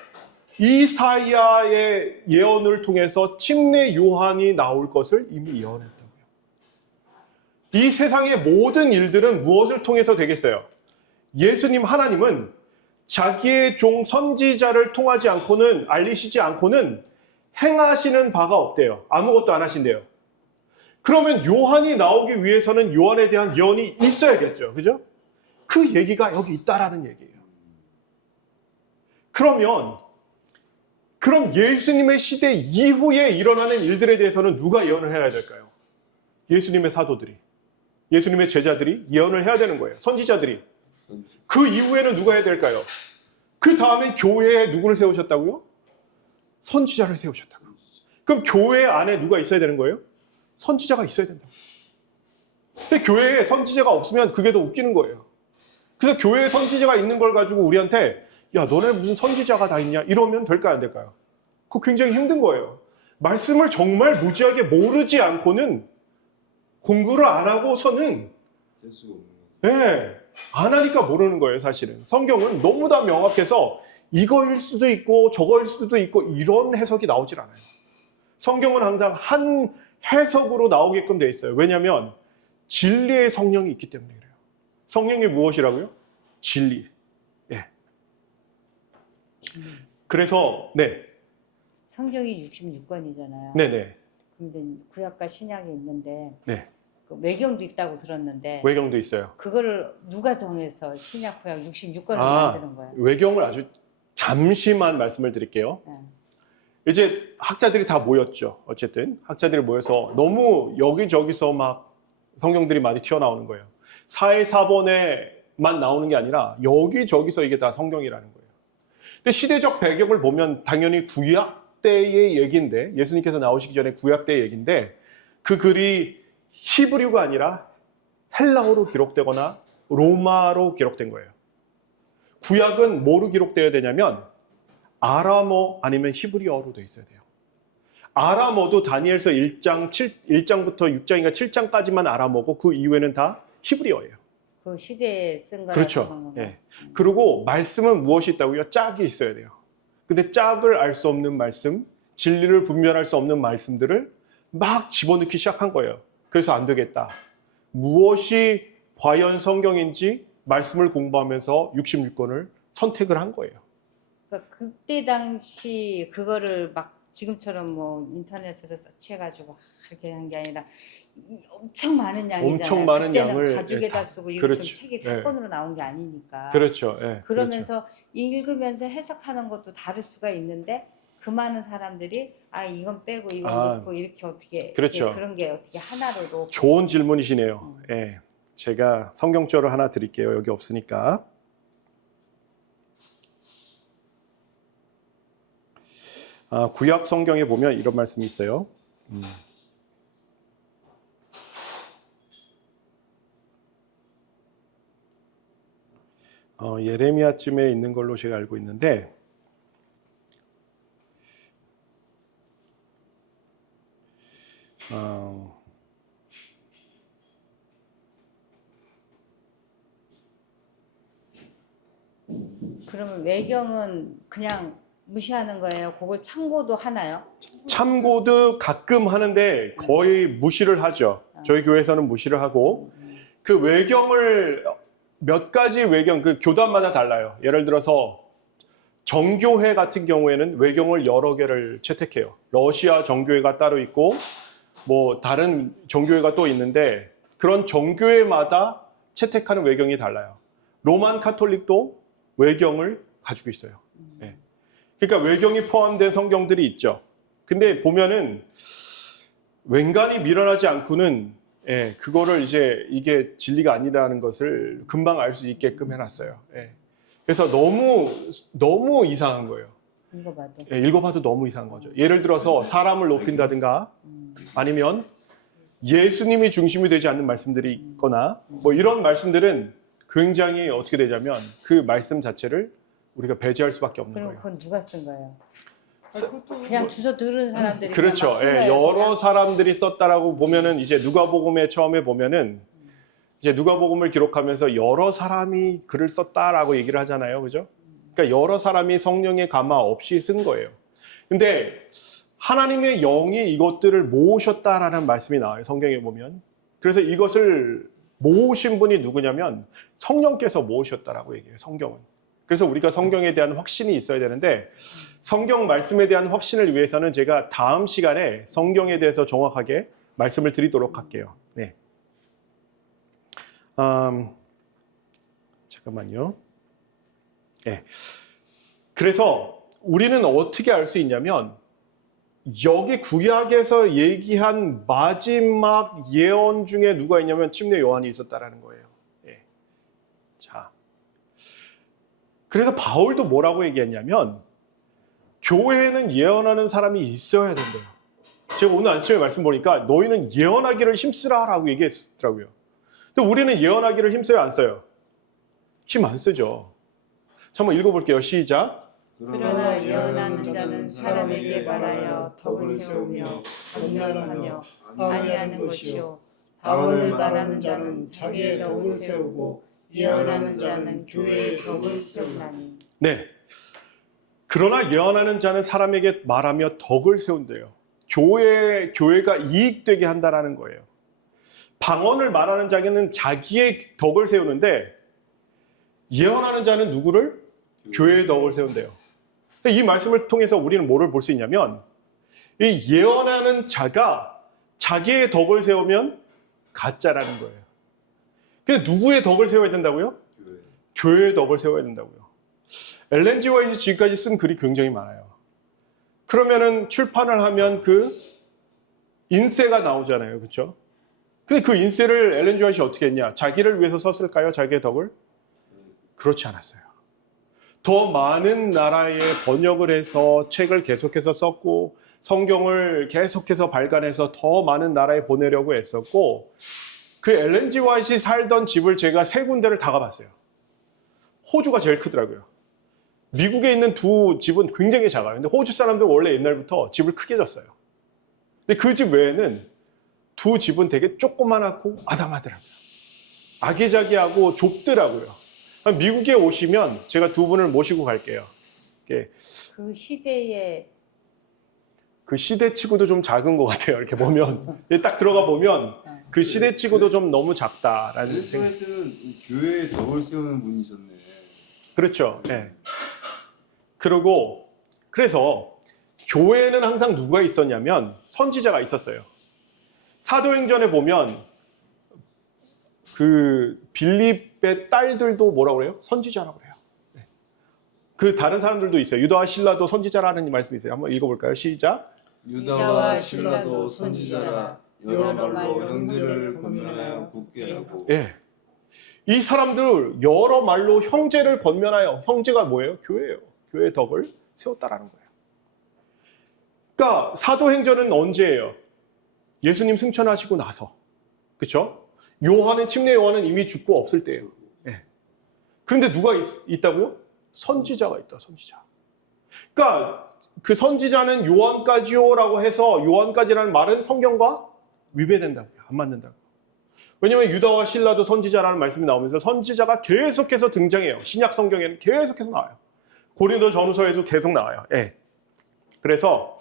이사야의 예언을 통해서 침례 요한이 나올 것을 이미 예언했다고요. 이 세상의 모든 일들은 무엇을 통해서 되겠어요? 예수님 하나님은 자기의 종 선지자를 통하지 않고는, 알리시지 않고는 행하시는 바가 없대요. 아무것도 안 하신대요. 그러면 요한이 나오기 위해서는 요한에 대한 예언이 있어야겠죠. 그죠? 그 얘기가 여기 있다라는 얘기예요. 그럼 예수님의 시대 이후에 일어나는 일들에 대해서는 누가 예언을 해야 될까요? 예수님의 사도들이, 예수님의 제자들이 예언을 해야 되는 거예요. 선지자들이. 그 이후에는 누가 해야 될까요? 그 다음엔 교회에 누구를 세우셨다고요? 선지자를 세우셨다고요. 그럼 교회 안에 누가 있어야 되는 거예요? 선지자가 있어야 된다. 근데 교회에 선지자가 없으면 그게 더 웃기는 거예요. 그래서 교회에 선지자가 있는 걸 가지고 우리한테 야, 너네 무슨 선지자가 다 있냐? 이러면 될까요, 안 될까요? 그거 굉장히 힘든 거예요. 말씀을 정말 무지하게 모르지 않고는, 공부를 안 하고서는 될 수가 없는 거예요. 네, 안 하니까 모르는 거예요, 사실은. 성경은 너무 다 명확해서 이거일 수도 있고 저거일 수도 있고 이런 해석이 나오질 않아요. 성경은 항상 한 해석으로 나오게끔 돼 있어요. 왜냐하면 진리의 성령이 있기 때문에 그래요. 성령이 무엇이라고요? 진리. 예. 그래서 성경이 66권이잖아요. 네네. 근데 구약과 신약이 있는데 네. 그 외경도 있다고 들었는데 외경도 있어요. 그거를 누가 정해서 신약 구약 66권을 만드는 거예요? 외경을 아주 잠시만 말씀을 드릴게요. 네. 이제 학자들이 다 모였죠. 어쨌든 학자들이 모여서 너무 여기저기서 막 성경들이 많이 튀어나오는 거예요. 사회사본에만 나오는 게 아니라 여기저기서 이게 다 성경이라는 거예요. 근데 시대적 배경을 보면 당연히 구약 때의 얘기인데, 예수님께서 나오시기 전에 구약 때의 얘기인데, 그 글이 히브리어가 아니라 헬라어로 기록되거나 로마로 기록된 거예요. 구약은 뭐로 기록되어야 되냐면 아람어 아니면 히브리어로 돼 있어야 돼요. 아람어도 다니엘서 1장부터 6장인가 7장까지만 아람어고 그 이후에는 다 히브리어예요. 그 시대에 쓴 거라서. 그렇죠. 예. 그리고 말씀은 무엇이 있다고요? 짝이 있어야 돼요. 근데 짝을 알 수 없는 말씀, 진리를 분별할 수 없는 말씀들을 막 집어넣기 시작한 거예요. 그래서 안 되겠다. 무엇이 과연 성경인지 말씀을 공부하면서 66권을 선택을 한 거예요. 그러니까 그때 당시 그거를 막 지금처럼 뭐 인터넷으로 서치해가지고 이렇게 한 게 아니라 엄청 많은 양이잖아요. 엄청 많은 그때는 양을 가죽에다 쓰고 이거 그렇죠. 좀 책이 예. 사건으로 나온 게 아니니까. 그렇죠. 예. 그러면서 읽으면서 해석하는 것도 다를 수가 있는데 그 많은 사람들이 이건 빼고 이건 넣고 이렇게 어떻게 그렇죠. 그런 게 어떻게 하나로 넣고. 좋은 질문이시네요. 예. 제가 성경조를 하나 드릴게요. 여기 없으니까. 구약 성경에 보면 이런 말씀이 있어요. 예레미야쯤에 있는 걸로 제가 알고 있는데, 그러면 외경은 그냥 무시하는 거예요? 그걸 참고도 하나요? 참고도 가끔 하는데 거의 무시를 하죠. 저희 교회에서는 무시를 하고, 그 외경을 몇 가지 외경, 그 교단마다 달라요. 예를 들어서 정교회 같은 경우에는 외경을 여러 개를 채택해요. 러시아 정교회가 따로 있고 뭐 다른 정교회가 또 있는데, 그런 정교회마다 채택하는 외경이 달라요. 로만 카톨릭도 외경을 가지고 있어요. 네. 그러니까 외경이 포함된 성경들이 있죠. 근데 보면은 웬간히 밀어나지 않고는 그거를 이제 이게 진리가 아니라는 것을 금방 알 수 있게끔 해놨어요. 그래서 너무 이상한 거예요. 읽어봐도 너무 이상한 거죠. 예를 들어서 사람을 높인다든가 아니면 예수님이 중심이 되지 않는 말씀들이 있거나 뭐 이런 말씀들은 굉장히 어떻게 되냐면 그 말씀 자체를 우리가 배제할 수밖에 없는 그럼 거예요. 그건 누가 쓴 거예요? 그냥 주워 들은 사람들이 그렇죠. 그냥 막 예, 쓴 거예요, 여러 그냥. 사람들이 썼다라고 보면은 이제 누가복음에 처음에 보면은 이제 누가복음을 기록하면서 여러 사람이 글을 썼다라고 얘기를 하잖아요, 그죠? 그러니까 여러 사람이 성령의 감화 없이 쓴 거예요. 근데 하나님의 영이 이것들을 모으셨다라는 말씀이 나와요, 성경에 보면. 그래서 이것을 모으신 분이 누구냐면 성령께서 모으셨다라고 얘기해요, 성경은. 그래서 우리가 성경에 대한 확신이 있어야 되는데 성경 말씀에 대한 확신을 위해서는 제가 다음 시간에 성경에 대해서 정확하게 말씀을 드리도록 할게요. 네. 잠깐만요. 네. 그래서 우리는 어떻게 알 수 있냐면 여기 구약에서 얘기한 마지막 예언 중에 누가 있냐면 침례 요한이 있었다라는 거예요. 네. 자, 그래서 바울도 뭐라고 얘기했냐면 교회에는 예언하는 사람이 있어야 된대요. 제가 오늘 아침에 말씀 보니까 너희는 예언하기를 힘쓰라라고 얘기했더라고요. 근데 우리는 예언하기를 힘써요, 안 써요? 힘 안 쓰죠. 자, 한번 읽어볼게요. 시작. 그러나 예언하는 자는 사람에게 말하여 덕을 세우며 권면하며 아니하는 것이요 방언을 말하는 자는 자기의 덕을 세우고 예언하는 자는 교회의 덕을 세우나니. 네. 그러나 예언하는 자는 사람에게 말하며 덕을 세운대요. 교회가 이익되게 한다라는 거예요. 방언을 말하는 자는 자기의 덕을 세우는데 예언하는 자는 누구를? 교회의 덕을 세운대요. 이 말씀을 통해서 우리는 뭐를 볼 수 있냐면 이 예언하는 자가 자기의 덕을 세우면 가짜라는 거예요. 근데 누구의 덕을 세워야 된다고요? 교회의 덕을 세워야 된다고요. 엘렌 G 화이트 지금까지 쓴 글이 굉장히 많아요. 그러면은 출판을 하면 그 인쇄가 나오잖아요. 그렇죠? 근데 그 인쇄를 엘렌 G 화이트가 어떻게 했냐? 자기를 위해서 썼을까요? 자기의 덕을? 그렇지 않았어요. 더 많은 나라에 번역을 해서 책을 계속해서 썼고 성경을 계속해서 발간해서 더 많은 나라에 보내려고 했었고 그 엘렌 G 화이트가 살던 집을 제가 3군데를 다 가봤어요. 호주가 제일 크더라고요. 미국에 있는 2 집은 굉장히 작아요. 근데 호주 사람들 원래 옛날부터 집을 크게 졌어요. 근데 그 집 외에는 2 집은 되게 조그만하고 아담하더라고요. 아기자기하고 좁더라고요. 미국에 오시면 제가 2 분을 모시고 갈게요. 그 시대에 그 시대치고도 좀 작은 것 같아요. 이렇게 보면 딱 들어가 보면 그 시대치고도 좀 너무 작다라는 생각. 엘렌 때는 교회에 덕을 세우는 분이셨네. 그렇죠. 네. 그래서 교회에는 항상 누가 있었냐면 선지자가 있었어요. 사도행전에 보면 그 빌립의 딸들도 뭐라고 그래요? 선지자라고 그래요. 네. 그 다른 사람들도 있어요. 유다와 실라도 선지자라는 말씀이 있어요. 한번 읽어볼까요? 시작. 유다와 실라도 선지자라 여러 말로 형제를 권면하여 굳게 하고. 예. 이 사람들 여러 말로 형제를 권면하여, 형제가 뭐예요? 교회예요. 교회의 덕을 세웠다라는 거예요. 그러니까 사도행전은 언제예요? 예수님 승천하시고 나서. 그렇죠? 침례 요한은 이미 죽고 없을 때예요. 예. 그런데 누가 있다고요? 선지자가 있다. 선지자. 그러니까 그 선지자는 요한까지요라고 해서 요한까지라는 말은 성경과 위배된다고요. 안 맞는다고요. 왜냐하면 유다와 실라도 선지자라는 말씀이 나오면서 선지자가 계속해서 등장해요. 신약 성경에는 계속해서 나와요. 고린도 전후서에도 계속 나와요. 예. 그래서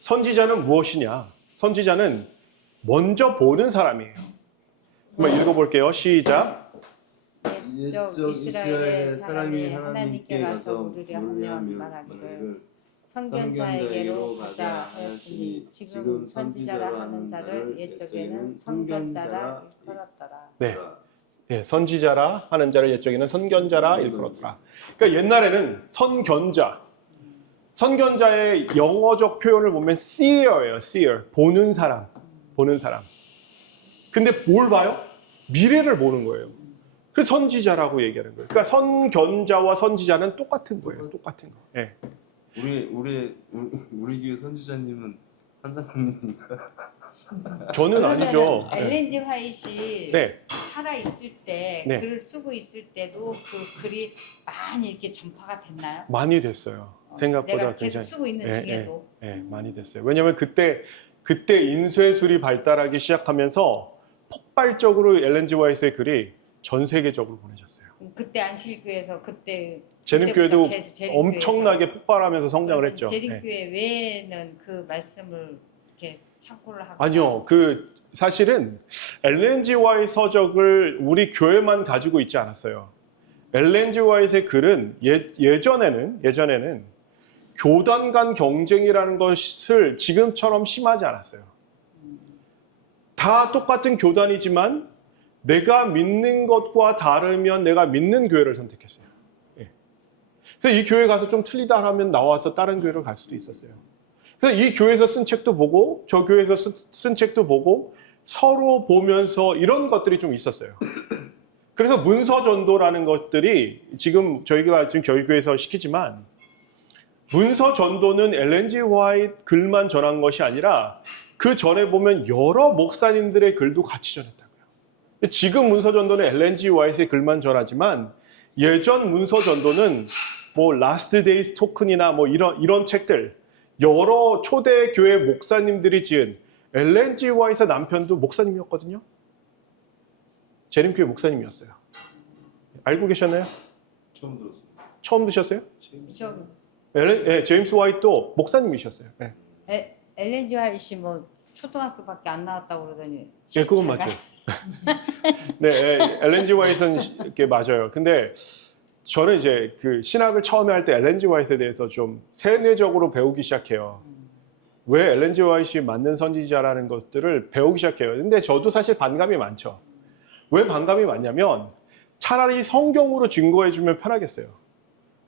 선지자는 무엇이냐? 선지자는 먼저 보는 사람이에요. 한번 읽어볼게요. 시작. 옛적 이스라엘의 사람이 하나님께 가서 물으려 하면 말하기를 선견자에게로 가자 하였으니 지금 선지자라 하는 자를 옛적에는 선견자라 일컬었더라. 네. 예, 선지자라 하는 자를 옛적에는 선견자라 일컬었더라. 그러니까 옛날에는 선견자의 영어적 표현을 보면 seer예요. seer. 보는 사람. 근데 뭘 봐요? 미래를 보는 거예요. 그래서 선지자라고 얘기하는 거예요. 그러니까 선견자와 선지자는 똑같은 거예요. 똑같은 거. 예. 우리 교회 선지자님은 한사님인가? 저는 아니죠. 엘렌 G 화이트이 네. 살아 있을 때 네. 글을 쓰고 있을 때도 그 글이 많이 이렇게 전파가 됐나요? 많이 됐어요. 생각보다 내가 계속 굉장히. 쓰고 있는 중에도. 많이 됐어요. 왜냐하면 그때 인쇄술이 발달하기 시작하면서 폭발적으로 엘렌 G 화이트의 글이 전 세계적으로 보내졌어요. 그때 안식일교회에서 그때 재림교회도 그때부터 계속 재림교회에서 엄청나게 폭발하면서 성장을 했죠. 네. 재림교회 외에는 그 말씀을 이렇게 참고를 하고 아니요. 사실은 엘렌 G 화이트 서적을 우리 교회만 가지고 있지 않았어요. 엘렌 G 화이트의 글은 예전에는 교단 간 경쟁이라는 것을 지금처럼 심하지 않았어요. 다 똑같은 교단이지만 내가 믿는 것과 다르면 내가 믿는 교회를 선택했어요. 예. 그래서 이 교회 가서 좀 틀리다 하면 나와서 다른 교회를 갈 수도 있었어요. 그래서 이 교회에서 쓴 책도 보고 저 교회에서 쓴 책도 보고 서로 보면서 이런 것들이 좀 있었어요. 그래서 문서 전도라는 것들이 저희가 지금 저희 교회에서 시키지만 문서 전도는 엘렌 G 화이트 글만 전한 것이 아니라 그 전에 보면 여러 목사님들의 글도 같이 전했다고요. 지금 문서 전도는 엘렌 G 화이트의 글만 전하지만 예전 문서 전도는 뭐 라스트 데이스 토큰이나 뭐 이런 책들 여러 초대 교회 목사님들이 지은 엘렌 G 화이트 남편도 목사님이었거든요. 재림교회 목사님이었어요. 알고 계셨나요? 처음 들었어요. 처음 드셨어요? 저기 제임스 화이트도 목사님이셨어요. 네. 엘렌 G 화이트 뭐 초등학교밖에 안 나왔다고 그러더니 예, 그건 맞죠. 네, 엘렌 G 화이트는 이렇게 맞아요. 근데 저는 이제 그 신학을 처음에 할 때 엘렌 G 화이트에 대해서 좀 세뇌적으로 배우기 시작해요. 왜 엘렌 G 화이트가 맞는 선지자라는 것들을 배우기 시작해요. 근데 저도 사실 반감이 많죠. 왜 반감이 많냐면 차라리 성경으로 증거해주면 편하겠어요.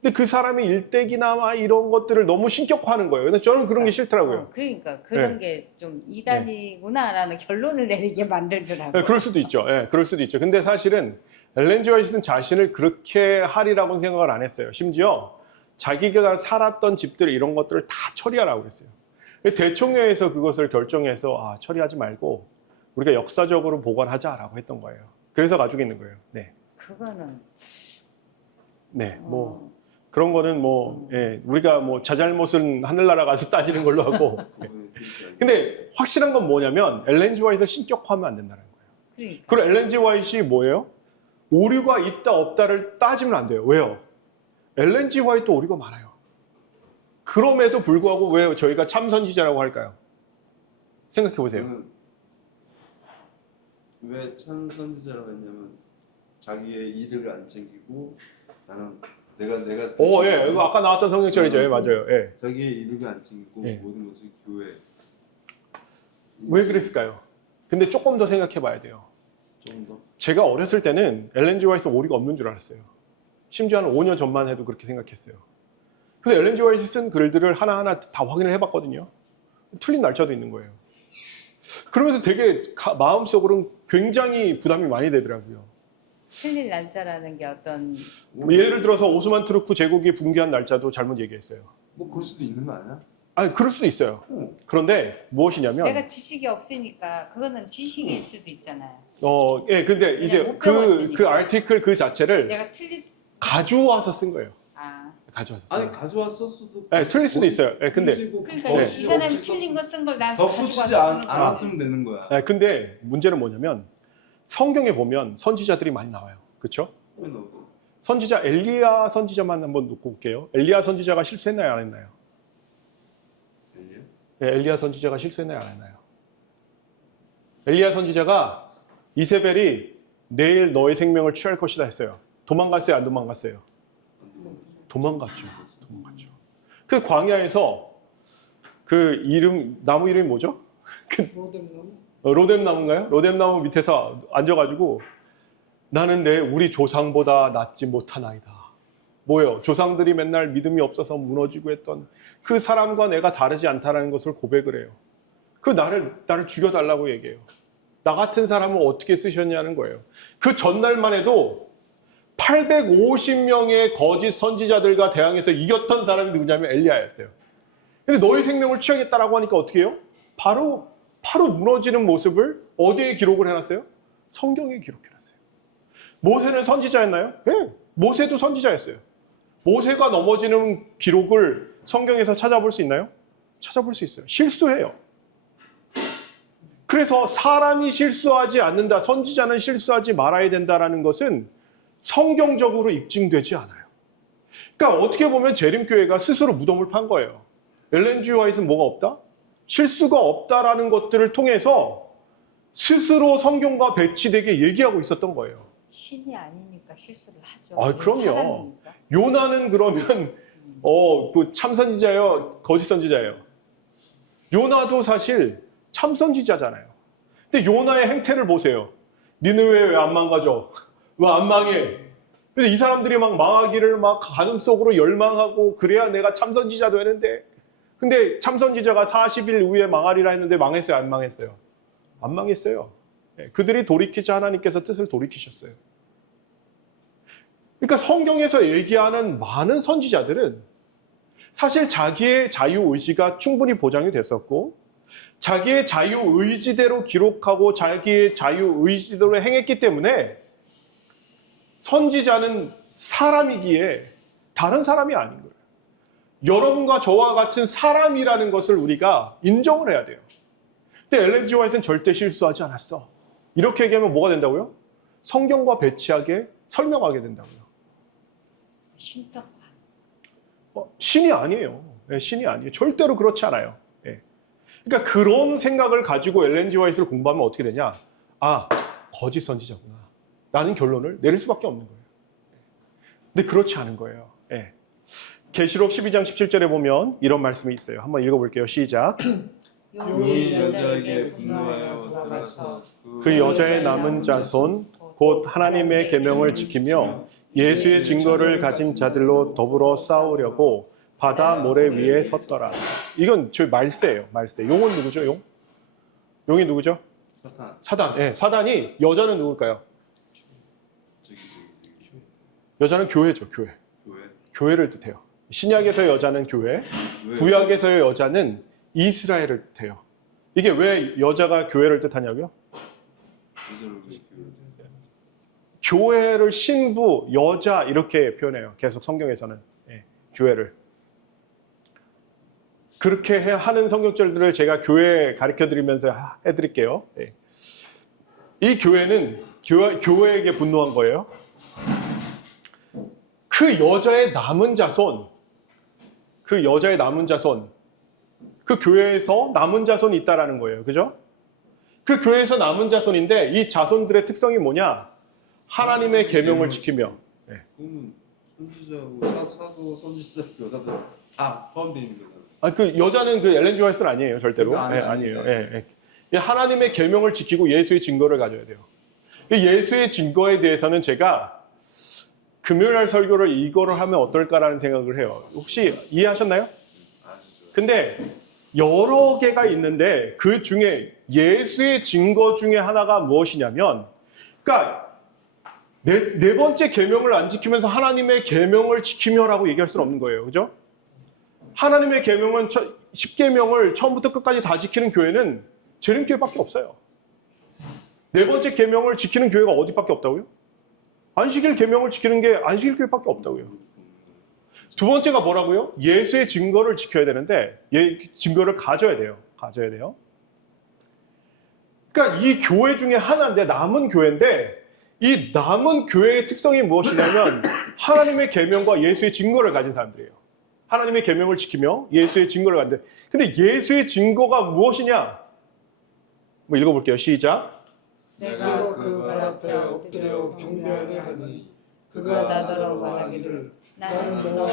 근데 그 사람이 일대기나 막 이런 것들을 너무 신격화하는 거예요. 근데 저는 그런 게 싫더라고요. 그러니까 그런 게 좀 이단이구나라는 결론을 내리게 만들더라고요. 네, 그럴 수도 있죠. 네, 그럴 수도 있죠. 근데 사실은 엘렌 G 화이트는 자신을 그렇게 하리라고는 생각을 안 했어요. 심지어 자기가 살았던 집들 이런 것들을 다 처리하라고 그랬어요. 대총회에서 그것을 결정해서 처리하지 말고 우리가 역사적으로 보관하자라고 했던 거예요. 그래서 가지고 있는 거예요. 네. 그거는 뭐 그런 거는 우리가 뭐 자잘못은 하늘나라 가서 따지는 걸로 하고. 근데 확실한 건 뭐냐면 엘렌 G 화이트를 신격화하면 안 된다는 거예요. 그러니까. 그리고 엘렌 G 화이트이 뭐예요? 오류가 있다 없다를 따지면 안 돼요. 왜요? 엘렌 G 화이트 오류가 많아요. 그럼에도 불구하고 왜 저희가 참선지자라고 할까요? 생각해 보세요. 왜 참선지자라고 했냐면 자기의 이득을 안 챙기고 나는 내가 예, 이거 아까 나왔던 성경절이죠. 예, 맞아요. 예. 자기의 이득을 안 챙기고 예. 모든 것을 교회. 왜 그랬을까요? 근데 조금 더 생각해 봐야 돼요. 좀 더. 제가 어렸을 때는 엘렌 G 화이트 오류가 없는 줄 알았어요. 심지어 한 5년 전만 해도 그렇게 생각했어요. 그래서 엘렌 G 화이트 쓴 글들을 하나하나 다 확인을 해봤거든요. 틀린 날짜도 있는 거예요. 그러면서 되게 마음속으로는 굉장히 부담이 많이 되더라고요. 틀린 날짜라는 게 어떤 예를 들어서 오스만 투르크 제국이 붕괴한 날짜도 잘못 얘기했어요. 뭐 그럴 수도 있는 거 아니야? 아니, 그럴 수도 있어요. 그런데 무엇이냐면 내가 지식이 없으니까 그거는 지식일 수도 있잖아요. 예, 근데 이제 못 그 배웠으니까. 아티클 그 자체를 내가 틀릴 수 가져와서 쓴 거예요. 가져와서. 아니 가져왔었어도. 네, 틀릴 수도 있어요. 네, 근데 그러니까 이 사람이 틀린 거 쓴 걸 난 덧붙이지 가져와서 쓰는 거야. 않았으면 되는 거야. 네, 근데 문제는 뭐냐면 성경에 보면 선지자들이 많이 나와요. 그렇죠? 왜 넣고? 선지자 엘리야 선지자만 한번 놓고 볼게요. 엘리야 선지자가 실수했나요, 안 했나요? 네, 엘리야 선지자가 실수했나요, 안 했나요? 엘리야 선지자가 이세벨이 내일 너의 생명을 취할 것이다 했어요. 도망갔어요, 안 도망갔어요? 도망갔죠. 그 광야에서 그 나무 이름이 뭐죠? 로뎀 나무인가요? 로뎀 나무 밑에서 앉아가지고 나는 우리 조상보다 낫지 못하나이다. 뭐예요? 조상들이 맨날 믿음이 없어서 무너지고 했던 그 사람과 내가 다르지 않다는 것을 고백을 해요. 그 나를 죽여달라고 얘기해요. 나 같은 사람을 어떻게 쓰셨냐는 거예요. 그 전날만 해도 850명의 거짓 선지자들과 대항해서 이겼던 사람이 누구냐면 엘리야였어요. 근데 너희 생명을 취하겠다라고 하니까 어떻게 해요? 바로 바로 무너지는 모습을 어디에 기록을 해놨어요? 성경에 기록해놨어요. 모세는 선지자였나요? 네. 모세도 선지자였어요. 모세가 넘어지는 기록을 성경에서 찾아볼 수 있나요? 찾아볼 수 있어요. 실수해요. 그래서 사람이 실수하지 않는다, 선지자는 실수하지 말아야 된다라는 것은 성경적으로 입증되지 않아요. 그러니까 어떻게 보면 재림교회가 스스로 무덤을 판 거예요. 엘렌 G 화이트는 뭐가 없다? 실수가 없다라는 것들을 통해서 스스로 성경과 배치되게 얘기하고 있었던 거예요. 신이 아니니까 실수를 하죠. 아, 그럼요. 사람이니까. 요나는 그러면 그 참선지자예요, 거짓 선지자예요? 요나도 사실 참선지자잖아요. 근데 요나의 행태를 보세요. 니느웨 왜 안 망가져? 왜 안 망해? 그래서 이 사람들이 막 망하기를 막 가슴속으로 열망하고 그래야 내가 참선지자 되는데, 근데 참선지자가 40일 후에 망하리라 했는데 망했어요, 안 망했어요? 안 망했어요. 그들이 돌이키자 하나님께서 뜻을 돌이키셨어요. 그러니까 성경에서 얘기하는 많은 선지자들은 사실 자기의 자유의지가 충분히 보장이 됐었고 자기의 자유의지대로 기록하고 자기의 자유의지대로 행했기 때문에 선지자는 사람이기에 다른 사람이 아닌 거예요. 여러분과 저와 같은 사람이라는 것을 우리가 인정을 해야 돼요. 근데 엘렌 G 화이트는 절대 실수하지 않았어. 이렇게 얘기하면 뭐가 된다고요? 성경과 배치하게 설명하게 된다고요. 신떡. 신이 아니에요. 신이 아니에요. 절대로 그렇지 않아요. 그러니까 그런 생각을 가지고 엘렌 G 화이트를 공부하면 어떻게 되냐? 아, 거짓 선지자구나 라는 결론을 내릴 수밖에 없는 거예요. 근데 그렇지 않은 거예요. 계시록 12장 17절에 보면 이런 말씀이 있어요. 한번 읽어볼게요. 시작. 용이 여자에게 분노하여 돌아가서 그 여자의 남은 자손 곧 하나님의 계명을 지키며 예수의 증거를 가진 자들로 더불어 싸우려고 바다 모래 위에 섰더라. 이건 저 말세예요. 말세. 용은 누구죠? 용? 용이 누구죠? 사탄. 사단. 사단이 여자는 누굴까요? 저기. 여자는 교회죠. 교회. 교회. 교회를 뜻해요. 신약에서의 여자는 교회, 왜? 구약에서의 여자는 이스라엘을 뜻해요. 이게 왜 여자가 교회를 뜻하냐고요? 여자를 왜 교회를 신부, 여자 이렇게 표현해요. 계속 성경에서는 교회를. 그렇게 하는 성경절들을 제가 교회 가르쳐드리면서 해드릴게요. 이 교회는 교회에게 분노한 거예요. 그 여자의 남은 자손, 그 교회에서 남은 자손이 있다라는 거예요. 그죠? 그 교회에서 남은 자손인데 이 자손들의 특성이 뭐냐? 하나님의 계명을 지키며. 그러면 선지자고 사도, 선지자, 교사들 다 포함되어 있는 거잖아요. 그 여자는 그 엘렌 G 화이트는 아니에요, 절대로. 그러니까 아니에요. 하나님의 계명을 지키고 예수의 증거를 가져야 돼요. 예수의 증거에 대해서는 제가 금요일 설교를 이거를 하면 어떨까라는 생각을 해요. 혹시 이해하셨나요? 근데 여러 개가 있는데 그 중에 예수의 증거 중에 하나가 무엇이냐면, 그러니까 네 번째 계명을 안 지키면서 하나님의 계명을 지키며라고 얘기할 수는 없는 거예요. 그죠? 하나님의 계명은 10계명을 처음부터 끝까지 다 지키는 교회는 재림교회밖에 없어요. 네 번째 계명을 지키는 교회가 어디밖에 없다고요? 안식일 계명을 지키는 게 안식일 교회밖에 없다고요. 두 번째가 뭐라고요? 예수의 증거를 지켜야 되는데 증거를 가져야 돼요. 그러니까 이 교회 중에 하나인데, 남은 교회인데, 이 남은 교회의 특성이 무엇이냐면 하나님의 계명과 예수의 증거를 가진 사람들이에요. 하나님의 계명을 지키며 예수의 증거를 가는데, 근데 예수의 증거가 무엇이냐? 한번 읽어볼게요. 시작. 내가 그 발 앞에 엎드려 경배하려 하니 그가 나더러 말하기를 나는 너와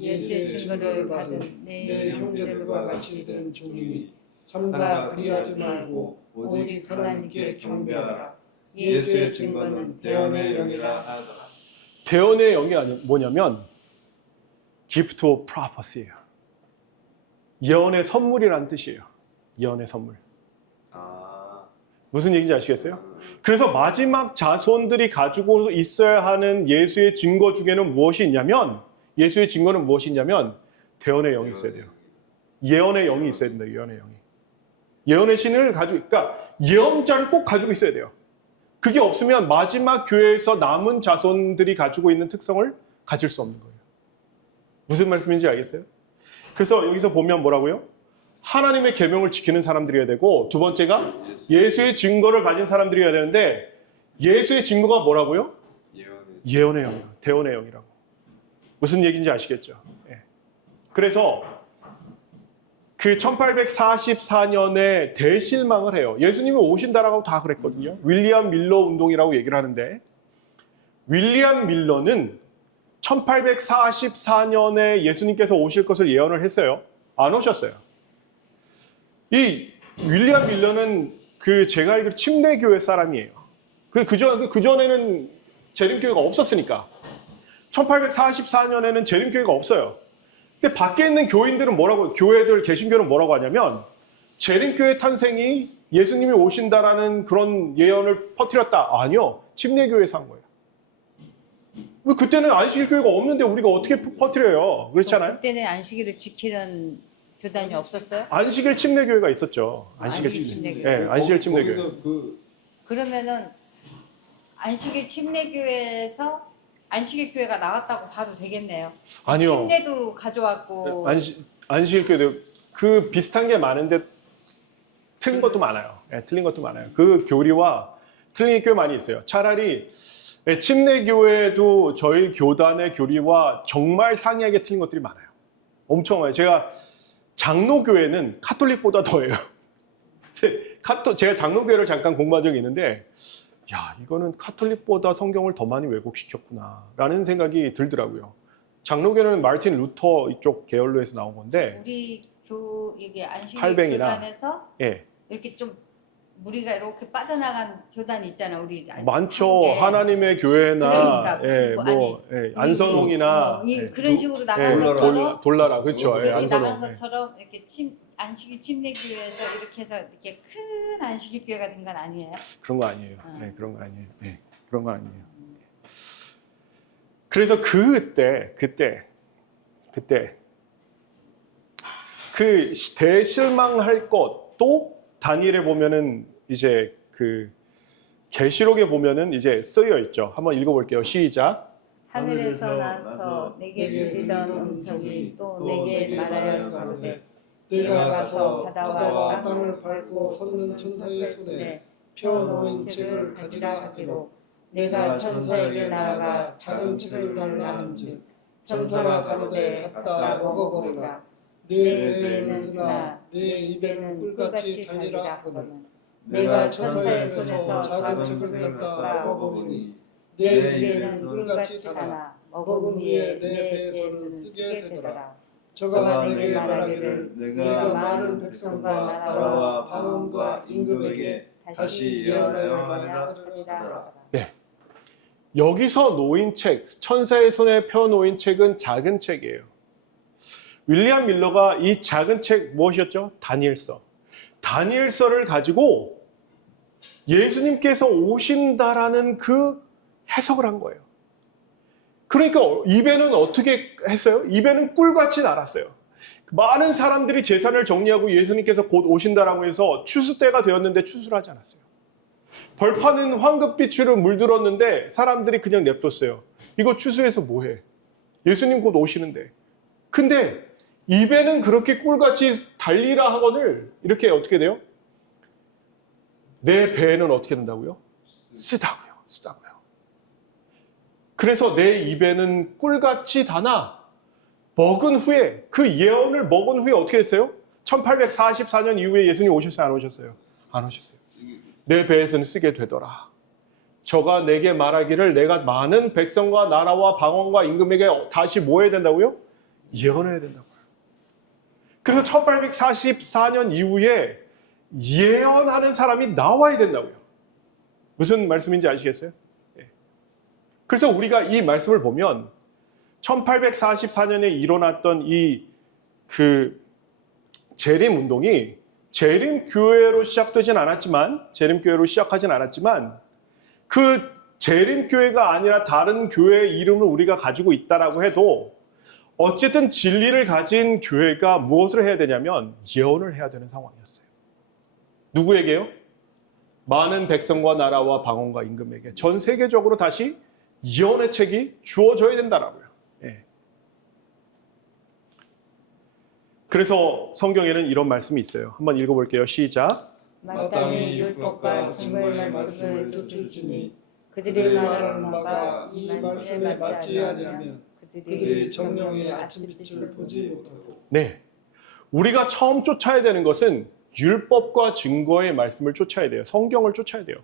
예수의 증거를 받은 내 형제들과 같이 된 종이니 삼가 그리하지 말고 오직 하나님께 경배하라. 예수의 증거는 대언의 영이라 하더라. 대언의 영이 뭐냐면 gift of prophecy예요. 예언의 선물이라는 뜻이에요. 예언의 선물. 무슨 얘기인지 아시겠어요? 그래서 마지막 자손들이 가지고 있어야 하는 예수의 증거 중에는 무엇이 있냐면, 예수의 증거는 무엇이 있냐면 대언의 영이 있어야 돼요. 예언의 영이 있어야 된다. 예언의 영이. 예언의 신을 가지고, 그러니까 예언자를 꼭 가지고 있어야 돼요. 그게 없으면 마지막 교회에서 남은 자손들이 가지고 있는 특성을 가질 수 없는 거예요. 무슨 말씀인지 알겠어요? 그래서 여기서 보면 뭐라고요? 하나님의 계명을 지키는 사람들이어야 되고, 두 번째가 예수의 증거를 가진 사람들이어야 되는데, 예수의 증거가 뭐라고요? 예언의 영이요. 대언의 영이라고. 무슨 얘기인지 아시겠죠? 예. 그래서 그 1844년에 대실망을 해요. 예수님이 오신다라고 다 그랬거든요. 윌리엄 밀러 운동이라고 얘기를 하는데, 윌리엄 밀러는 1844년에 예수님께서 오실 것을 예언을 했어요. 안 오셨어요. 이 윌리엄 밀러는 그 제가 알기로 침례교회 사람이에요. 그전에는 재림교회가 없었으니까. 1844년에는 재림교회가 없어요. 근데 밖에 있는 교인들은 뭐라고, 교회들, 개신교는 뭐라고 하냐면, 재림교회 탄생이 예수님이 오신다라는 그런 예언을 퍼뜨렸다. 아니요. 침례교회에서 한 거예요. 그때는 안식일교회가 없는데 우리가 어떻게 퍼뜨려요? 그렇지 않아요? 그때는 안식일을 지키는 교단이 없었어요? 안식일 침례교회가 있었죠. 안식일 안식일 침례교회. 침례교회. 네, 안식일 침례교회. 거기서 그러면은 안식일 침례교회에서 안식일 교회가 나왔다고 봐도 되겠네요. 아니요. 침례도 가져왔고. 안식일교회도 그 비슷한 게 많은데 틀린 것도 많아요. 네, 틀린 것도 많아요. 그 교리와 틀린 게 꽤 많이 있어요. 차라리 침례교회도 저희 교단의 교리와 정말 상이하게 틀린 것들이 많아요. 엄청 많아요. 제가 장로교회는 카톨릭보다 더해요. 제가 장로교회를 잠깐 공부한 적이 있는데, 야, 이거는 카톨릭보다 성경을 더 많이 왜곡시켰구나 라는 생각이 들더라고요. 장로교회는 마르틴 루터 이쪽 계열로 해서 나온 건데, 우리 이게 안식일 팔뱅이나, 교단에서 예, 이렇게 좀 무리가 이렇게 빠져나간 교단이 있잖아. 우리 많죠. 한국에. 하나님의 교회나, 그러니까, 예, 무슨 뭐, 예, 안선홍이나, 예, 그런 식으로 나간 돌라라. 것처럼 돌라라, 그렇죠. 예, 이렇게 나간 안선홍. 예. 것처럼 이렇게 안식일 침례교회에서 이렇게 해서 이렇게 큰 안식일 교회가 된 건 아니에요. 그런 거 아니에요. 어. 네, 그런 거 아니에요. 네, 그런 거 아니에요. 그래서 그때 그 대실망할 것도 다니엘에 보면은 이제 그 계시록에 보면은 이제 쓰여 있죠. 한번 읽어볼게요. 시작. 하늘에서 나서 내게 들리던 음성이 또 내게 말하여 가로되 내가 가서 바다와 땅을 밟고 섰는 천사의 손에 펴놓은 책을 가지라 하기로 내가 천사에게 나아가 작은 책을 달라 한즉 천사가 가로되 갖다 먹어보리라. 내 배에는 쓰나 내 입에는 꿀같이 달리라 하거든 내가 천사의 손에서 작은 책을 갖다 먹어보리니 내 입에는 꿀같이 달아 먹은 후에 내 배에서는 쓰게 되더라. 저가 내게 말하기를 내가 많은 백성과 나라와 방언과 임금에게 다시 예언하여 하리라. 네. 여기서 놓인 책, 천사의 손에 펴놓인 책은 작은 책이에요. 윌리엄 밀러가 이 작은 책 무엇이었죠? 다니엘서. 다니엘서를 가지고 예수님께서 오신다라는 그 해석을 한 거예요. 그러니까 입에는 어떻게 했어요? 입에는 꿀같이 날았어요. 많은 사람들이 재산을 정리하고 예수님께서 곧 오신다라고 해서 추수 때가 되었는데 추수를 하지 않았어요. 벌판은 황금빛으로 물들었는데 사람들이 그냥 냅뒀어요. 이거 추수해서 뭐해? 예수님 곧 오시는데. 근데 입에는 그렇게 꿀같이 달리라 하거늘 이렇게 어떻게 돼요? 내 배에는 어떻게 된다고요? 쓰다고요. 그래서 내 입에는 꿀같이 다나 먹은 후에 그 예언을 먹은 후에 어떻게 했어요? 1844년 이후에 예수님 오셨어요? 안 오셨어요? 안 오셨어요. 내 배에서는 쓰게 되더라. 저가 내게 말하기를 내가 많은 백성과 나라와 방언과 임금에게 다시 뭐 해야 된다고요? 예언해야 된다고요. 그래서 1844년 이후에 예언하는 사람이 나와야 된다고요. 무슨 말씀인지 아시겠어요? 그래서 우리가 이 말씀을 보면 1844년에 일어났던 이 그 재림 운동이 재림교회로 시작되진 않았지만 재림교회로 시작하진 않았지만 그 재림교회가 아니라 다른 교회의 이름을 우리가 가지고 있다라고 해도 어쨌든 진리를 가진 교회가 무엇을 해야 되냐면 예언을 해야 되는 상황이었어요. 누구에게요? 많은 백성과 나라와 방언과 임금에게 전 세계적으로 다시 예언의 책이 주어져야 된다라고요. 예. 그래서 성경에는 이런 말씀이 있어요. 한번 읽어볼게요. 시작. 마땅히 율법과 증거의 말씀을 쫓을지니 그들이 말하는 바가 이 말씀에 맞지 아니하면 그들이 정령의 아침빛을 보지 못하고. 네. 우리가 처음 쫓아야 되는 것은 율법과 증거의 말씀을 쫓아야 돼요. 성경을 쫓아야 돼요.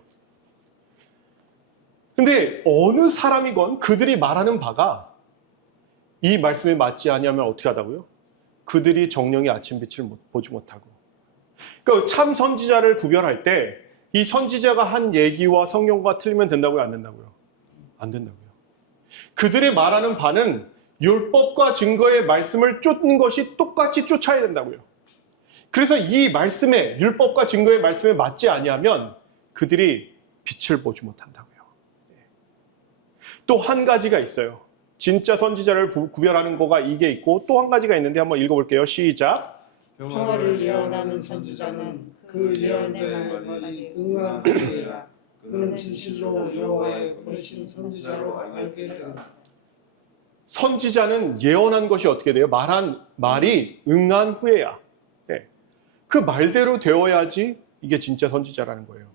근데 어느 사람이건 그들이 말하는 바가 이 말씀에 맞지 아니하면 어떻게 하다고요? 그들이 정령의 아침빛을 보지 못하고. 그러니까 참 선지자를 구별할 때 이 선지자가 한 얘기와 성경과 틀리면 된다고요? 안 된다고요? 안 된다고요. 그들이 말하는 바는 율법과 증거의 말씀을 쫓는 것이 똑같이 쫓아야 된다고요. 그래서 이 말씀에, 율법과 증거의 말씀에 맞지 아니하면 그들이 빛을 보지 못한다고요. 또 한 가지가 있어요. 진짜 선지자를 구별하는 거가 이게 있고 또 한 가지가 있는데 한번 읽어볼게요. 시작. 평화를 예언하는 선지자는 그 예언자의 말이 응한 후에야 그는 진실로 여호와의 보내신 선지자로 알게 되리라. 선지자는 예언한 것이 어떻게 돼요? 말한 말이 응한 후에야. 네. 그 말대로 되어야지 이게 진짜 선지자라는 거예요.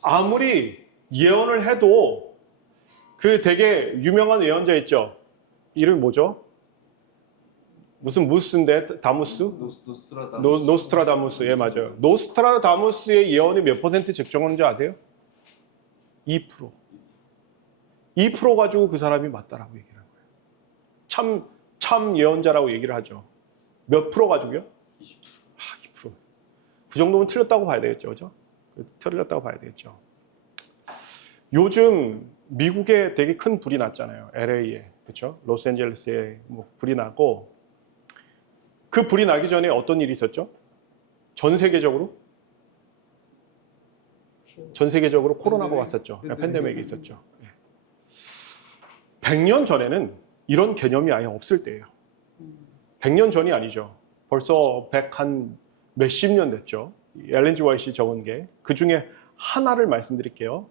아무리 예언을 해도 그 되게 유명한 예언자 있죠? 이름이 뭐죠? 무슨 무스인데 다무스? 노스트라다무스. 예, 맞아요. 노스트라다무스의 예언이 몇 퍼센트 적정한지 아세요? 2%. 2% 가지고 그 사람이 맞다라고 얘기를 하는 거예요. 참 예언자라고 얘기를 하죠. 몇 프로 가지고요? 2%. 그 정도면 틀렸다고 봐야 되겠죠, 그죠? 틀렸다고 봐야 되겠죠. 요즘 미국에 되게 큰 불이 났잖아요. LA에, 그렇죠? 로스앤젤레스에 뭐 불이 나고 그 불이 나기 전에 어떤 일이 있었죠? 전 세계적으로 코로나가 왔었죠. 팬데믹이 있었죠. 100년 전에는 이런 개념이 아예 없을 때예요. 100년 전이 아니죠. 벌써 100한 몇십 년 됐죠. 엘렌 G. 화이트이 적은 게. 그 중에 하나를 말씀드릴게요.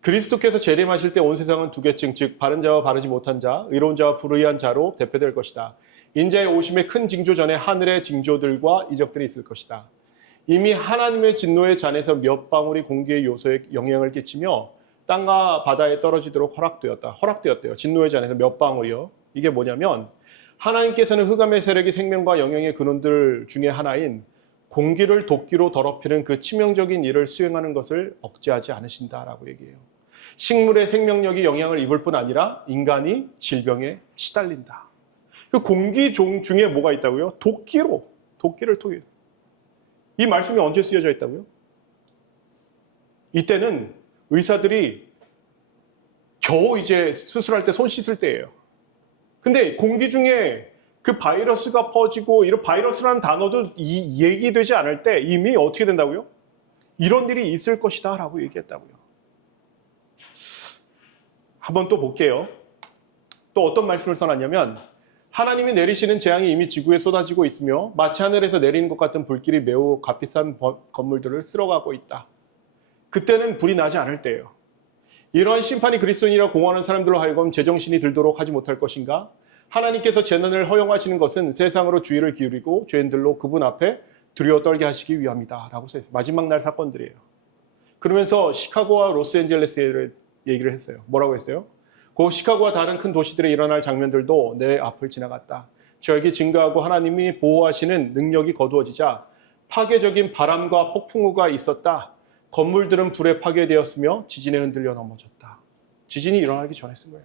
그리스도께서 재림하실 때 온 세상은 두 계층, 즉 바른 자와 바르지 못한 자, 의로운 자와 불의한 자로 대표될 것이다. 인자의 오심의 큰 징조 전에 하늘의 징조들과 이적들이 있을 것이다. 이미 하나님의 진노의 잔에서 몇 방울이 공기의 요소에 영향을 끼치며 땅과 바다에 떨어지도록 허락되었대요. 진노의 잔에서 몇 방울이요. 이게 뭐냐면 하나님께서는 흑암의 세력이 생명과 영향의 근원들 중에 하나인 공기를 도끼로 더럽히는 그 치명적인 일을 수행하는 것을 억제하지 않으신다라고 얘기해요. 식물의 생명력이 영향을 입을 뿐 아니라 인간이 질병에 시달린다. 그 공기 중에 뭐가 있다고요? 도끼를 통해. 이 말씀이 언제 쓰여져 있다고요? 이때는 의사들이 겨우 이제 수술할 때 손 씻을 때예요. 근데 공기 중에 그 바이러스가 퍼지고 이런 바이러스라는 단어도 얘기되지 않을 때 이미 어떻게 된다고요? 이런 일이 있을 것이다 라고 얘기했다고요. 한번 또 볼게요. 또 어떤 말씀을 써놨냐면 하나님이 내리시는 재앙이 이미 지구에 쏟아지고 있으며 마치 하늘에서 내리는 것 같은 불길이 매우 값비싼 건물들을 쓸어가고 있다. 그때는 불이 나지 않을 때예요. 이러한 심판이 그리스도인이라 공언하는 사람들로 하여금 제정신이 들도록 하지 못할 것인가? 하나님께서 재난을 허용하시는 것은 세상으로 주의를 기울이고 죄인들로 그분 앞에 두려워 떨게 하시기 위함이다 라고 써있어요. 마지막 날 사건들이에요. 그러면서 시카고와 로스앤젤레스에 얘기를 했어요. 뭐라고 했어요? 그 시카고와 다른 큰 도시들에 일어날 장면들도 내 앞을 지나갔다. 저에게 증거하고 하나님이 보호하시는 능력이 거두어지자 파괴적인 바람과 폭풍우가 있었다. 건물들은 불에 파괴되었으며 지진에 흔들려 넘어졌다. 지진이 일어나기 전에 쓴 거예요.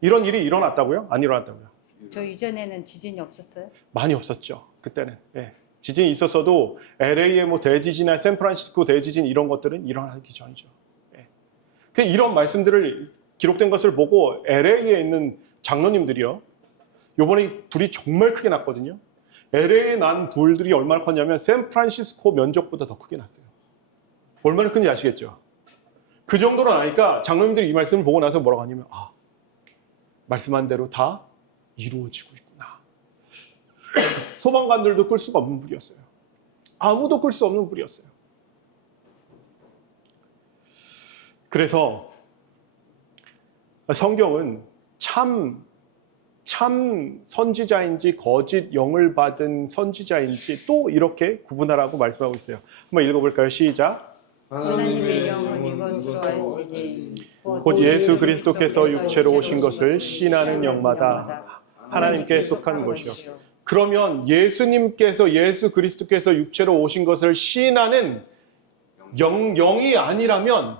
이런 일이 일어났다고요? 안 일어났다고요? 저 이전에는 지진이 없었어요? 많이 없었죠. 그때는. 예. 지진이 있었어도 LA의 뭐 대지진이나 샌프란시스코 대지진 이런 것들은 일어나기 전이죠. 예. 이런 말씀들을 기록된 것을 보고 LA에 있는 장로님들이요. 요번에 불이 정말 크게 났거든요. LA에 난 불들이 얼마나 컸냐면 샌프란시스코 면적보다 더 크게 났어요. 얼마나 큰지 아시겠죠? 그 정도로 나니까 장로님들이 이 말씀을 보고 나서 뭐라고 하냐면 말씀한 대로 다 이루어지고 있구나. 소방관들도 끌 수가 없는 불이었어요. 아무도 끌 수 없는 불이었어요. 그래서 성경은 참 선지자인지 거짓 영을 받은 선지자인지 또 이렇게 구분하라고 말씀하고 있어요. 한번 읽어볼까요? 시작. 하나님의 영은 이것으로 알지니 곧 예수 그리스도께서 육체로 오신 것을 시인하는 영마다 하나님께 속한 것이요. 그러면 예수 그리스도께서 육체로 오신 것을 시인하는 영이 아니라면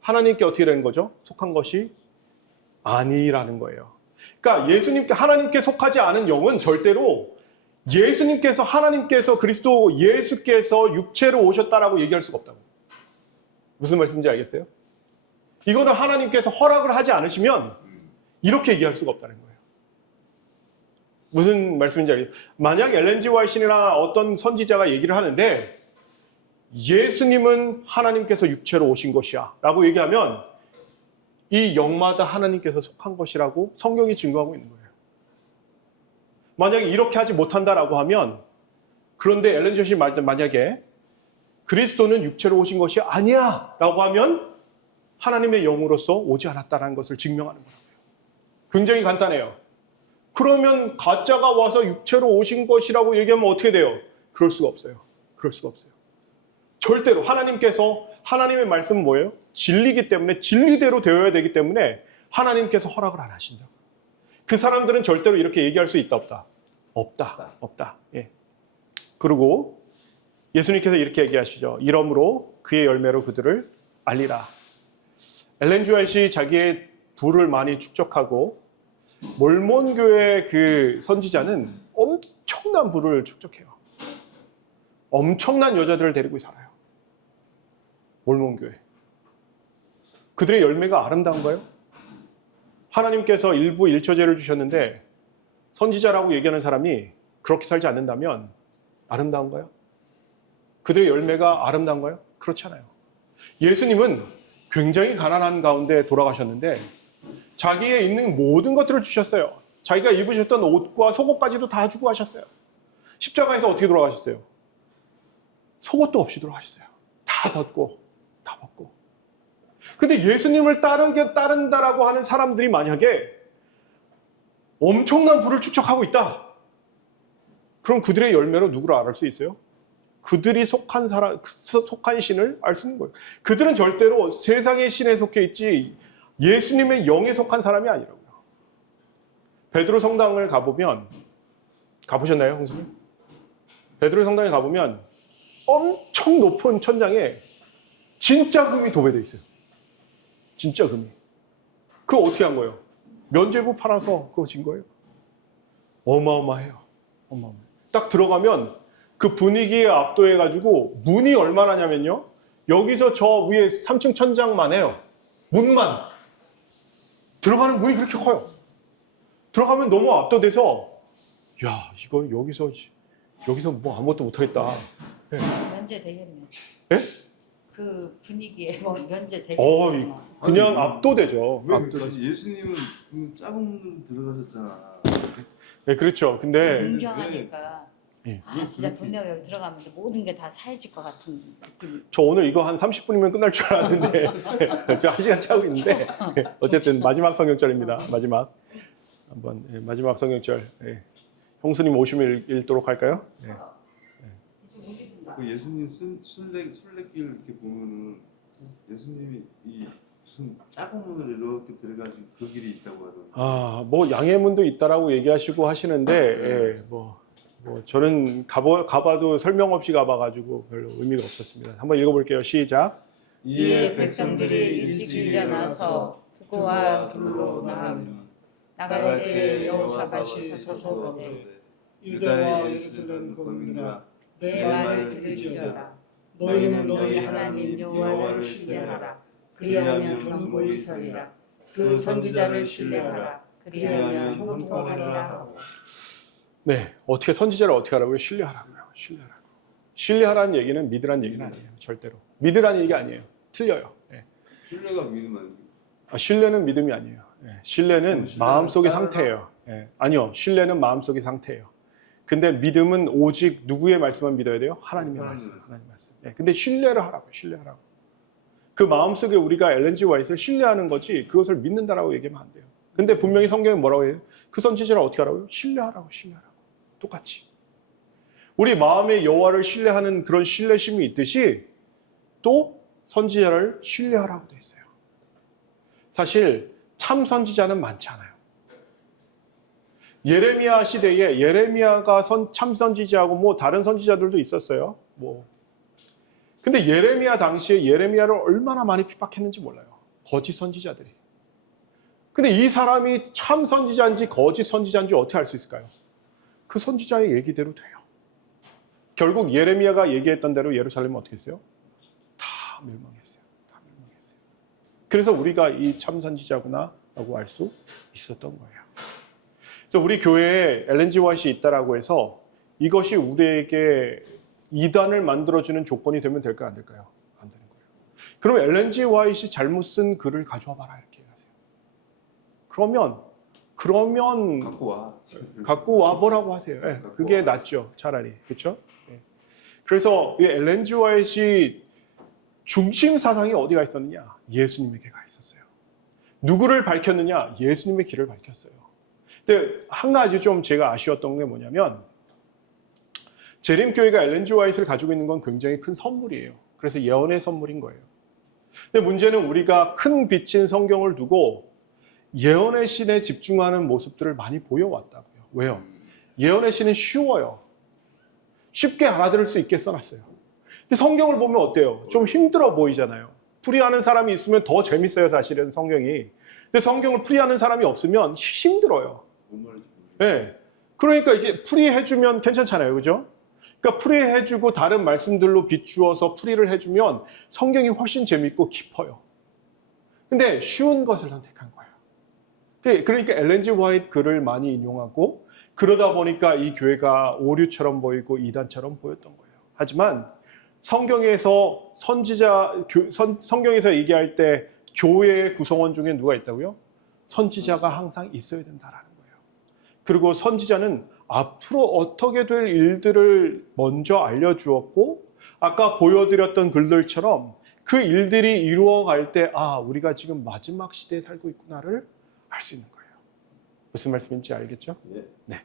하나님께 어떻게 되는 거죠? 속한 것이 아니라는 거예요. 그러니까 하나님께 속하지 않은 영은 절대로 하나님께서 그리스도 예수께서 육체로 오셨다라고 얘기할 수가 없다고. 무슨 말씀인지 알겠어요? 이거는 하나님께서 허락을 하지 않으시면 이렇게 얘기할 수가 없다는 거예요. 무슨 말씀인지 알겠어요? 만약 엘렌 G 화이트나 어떤 선지자가 얘기를 하는데 예수님은 하나님께서 육체로 오신 것이야 라고 얘기하면 이 영마다 하나님께서 속한 것이라고 성경이 증거하고 있는 거예요. 만약에 이렇게 하지 못한다라고 하면, 그런데 엘렌 G 화이트가 만약에 그리스도는 육체로 오신 것이 아니야 라고 하면 하나님의 영으로서 오지 않았다는 것을 증명하는 거라고요. 굉장히 간단해요. 그러면 가짜가 와서 육체로 오신 것이라고 얘기하면 어떻게 돼요? 그럴 수가 없어요. 그럴 수가 없어요. 절대로 하나님의 말씀은 뭐예요? 진리이기 때문에 진리대로 되어야 되기 때문에 하나님께서 허락을 안 하신다. 그 사람들은 절대로 이렇게 얘기할 수 있다 없다? 없다. 예. 그리고 예수님께서 이렇게 얘기하시죠. 이러므로 그의 열매로 그들을 알리라. 엘렌 G 화이트이 자기의 부를 많이 축적하고 몰몬교회 그 선지자는 엄청난 부를 축적해요. 엄청난 여자들을 데리고 살아요. 몰몬교회. 그들의 열매가 아름다운가요? 하나님께서 일부 일처제를 주셨는데 선지자라고 얘기하는 사람이 그렇게 살지 않는다면 아름다운가요? 그들의 열매가 아름다운가요? 그렇지 않아요. 예수님은 굉장히 가난한 가운데 돌아가셨는데 자기의 있는 모든 것들을 주셨어요. 자기가 입으셨던 옷과 속옷까지도 다 주고 가셨어요. 십자가에서 어떻게 돌아가셨어요? 속옷도 없이 돌아가셨어요. 다 벗고. 근데 예수님을 따른다라고 하는 사람들이 만약에 엄청난 부를 축적하고 있다. 그럼 그들의 열매로 누구를 알을 수 있어요? 그들이 속한 신을 알 수 있는 거예요. 그들은 절대로 세상의 신에 속해 있지 예수님의 영에 속한 사람이 아니라고요. 베드로 성당을 가보셨나요, 형수님? 베드로 성당에 가보면 엄청 높은 천장에 진짜 금이 도배되어 있어요. 진짜 금이. 그거 어떻게 한 거예요? 면죄부 팔아서 그거 진 거예요. 어마어마해요. 딱 들어가면 그 분위기에 압도해가지고 문이 얼마나냐면요. 여기서 저 위에 3층 천장만 해요. 문만. 들어가는 문이 그렇게 커요. 들어가면 너무 압도돼서 야, 이거 여기서 뭐 아무것도 못하겠다. 네. 면제 되겠네. 예? 그 분위기에 뭐 면제 되겠어. 그냥 압도되죠. 왜 예수님은 그 작은 문으로 들어가셨잖아. 네, 그렇죠. 근데 공경하니까 예. 진짜 분명히 여기 들어가면 모든 게 다 사해질 것 같은 느낌. 저 오늘 이거 한 30분이면 끝날 줄 알았는데 저 1시간 차고 있는데 어쨌든 마지막 성경절입니다. 마지막 성경절. 형수님 오시면 읽도록 할까요? 그 예수님 순례길 이렇게 보면은 예수님이 이 무슨 작은 문으로 이렇게 들어가신 그 길이 있다고 하더라고요. 뭐 양해문도 있다라고 얘기하시고 하시는데 뭐 저는 가봐도 설명 없이 가봐가지고 별로 의미가 없었습니다. 한번 읽어볼게요. 시작. 이에 백성들이 일찍 일어나서 북과 둘로 나갈 때 여호사밧이 서서 보되 유다와 예루살렘 거민들아 내 말을 들을지어다. 너희는 너희 하나님 여호와를 신뢰하라. 그리하면 견고히 서리라. 그 선지자를 신뢰하라. 그리하면 형통하리라 하고. 네, 선지자를 어떻게 하라고요? 신뢰하라고요. 신뢰하라는 얘기는 믿으라는 얘기는 아니에요. 절대로 믿으라는 얘기 아니에요. 틀려요. 신뢰가 믿음 아니에요? 신뢰는 믿음이 아니에요. 신뢰는 마음속의 상태예요. 아니요, 신뢰는 마음속의 상태예요. 근데 믿음은 오직 누구의 말씀만 믿어야 돼요? 하나님의 말씀. 하나님의 말씀. 예, 근데 신뢰를 하라고, 신뢰하라고. 그 마음속에 우리가 엘렌 G 화이트를 신뢰하는 거지 그것을 믿는다라고 얘기하면 안 돼요. 근데 분명히 성경에 뭐라고 해요? 그 선지자를 어떻게 하라고요? 신뢰하라고, 신뢰하라고. 똑같이. 우리 마음의 여호와를 신뢰하는 그런 신뢰심이 있듯이 또 선지자를 신뢰하라고 돼 있어요. 사실 참 선지자는 많지 않아요. 예레미야 시대에 예레미야가 참 선지자하고 뭐 다른 선지자들도 있었어요. 뭐. 근데 예레미야 당시에 예레미야를 얼마나 많이 핍박했는지 몰라요. 거짓 선지자들이. 근데 이 사람이 참 선지자인지 거짓 선지자인지 어떻게 알 수 있을까요? 그 선지자의 얘기대로 돼요. 결국 예레미야가 얘기했던 대로 예루살렘은 어떻게 했어요? 다 멸망했어요. 다 멸망했어요. 그래서 우리가 이 참 선지자구나 라고 알 수 있었던 거예요. 그래서 우리 교회에 엘렌 G 화이트가 있다라고 해서 이것이 우리에게 이단을 만들어주는 조건이 되면 될까요? 안 될까요? 안 되는 거예요. 그럼 엘렌 G 화이트가 잘못 쓴 글을 가져와 봐라 이렇게 하세요. 그러면 갖고 와보라고 하세요. 네, 그게 낫죠. 차라리. 그렇죠? 네. 그래서 이 엘렌 G 화이트의 중심 사상이 어디가 있었느냐? 예수님에게 가 있었어요. 누구를 밝혔느냐? 예수님의 길을 밝혔어요. 근데 한 가지 좀 제가 아쉬웠던 게 뭐냐면 재림교회가 엘렌 G 화이트를 가지고 있는 건 굉장히 큰 선물이에요. 그래서 예언의 선물인 거예요. 근데 문제는 우리가 큰 빛인 성경을 두고 예언의 신에 집중하는 모습들을 많이 보여왔다고요. 왜요? 예언의 신은 쉬워요. 쉽게 알아들을 수 있게 써놨어요. 근데 성경을 보면 어때요? 좀 힘들어 보이잖아요. 풀이하는 사람이 있으면 더 재밌어요, 사실은 성경이. 근데 성경을 풀이하는 사람이 없으면 힘들어요. 네. 그러니까 이제 풀이해주면 괜찮잖아요, 그죠? 그러니까 풀이해주고 다른 말씀들로 비추어서 풀이를 해주면 성경이 훨씬 재밌고 깊어요. 근데 쉬운 것을 선택한 거예요. 그러니까 엘렌 G 화이트 글을 많이 인용하고 그러다 보니까 이 교회가 오류처럼 보이고 이단처럼 보였던 거예요. 하지만 성경에서 성경에서 얘기할 때 교회의 구성원 중에 누가 있다고요? 선지자가 항상 있어야 된다라는 거예요. 그리고 선지자는 앞으로 어떻게 될 일들을 먼저 알려주었고 아까 보여드렸던 글들처럼 그 일들이 이루어갈 때 우리가 지금 마지막 시대에 살고 있구나를 알 수 있는 거예요. 무슨 말씀인지 알겠죠? 네.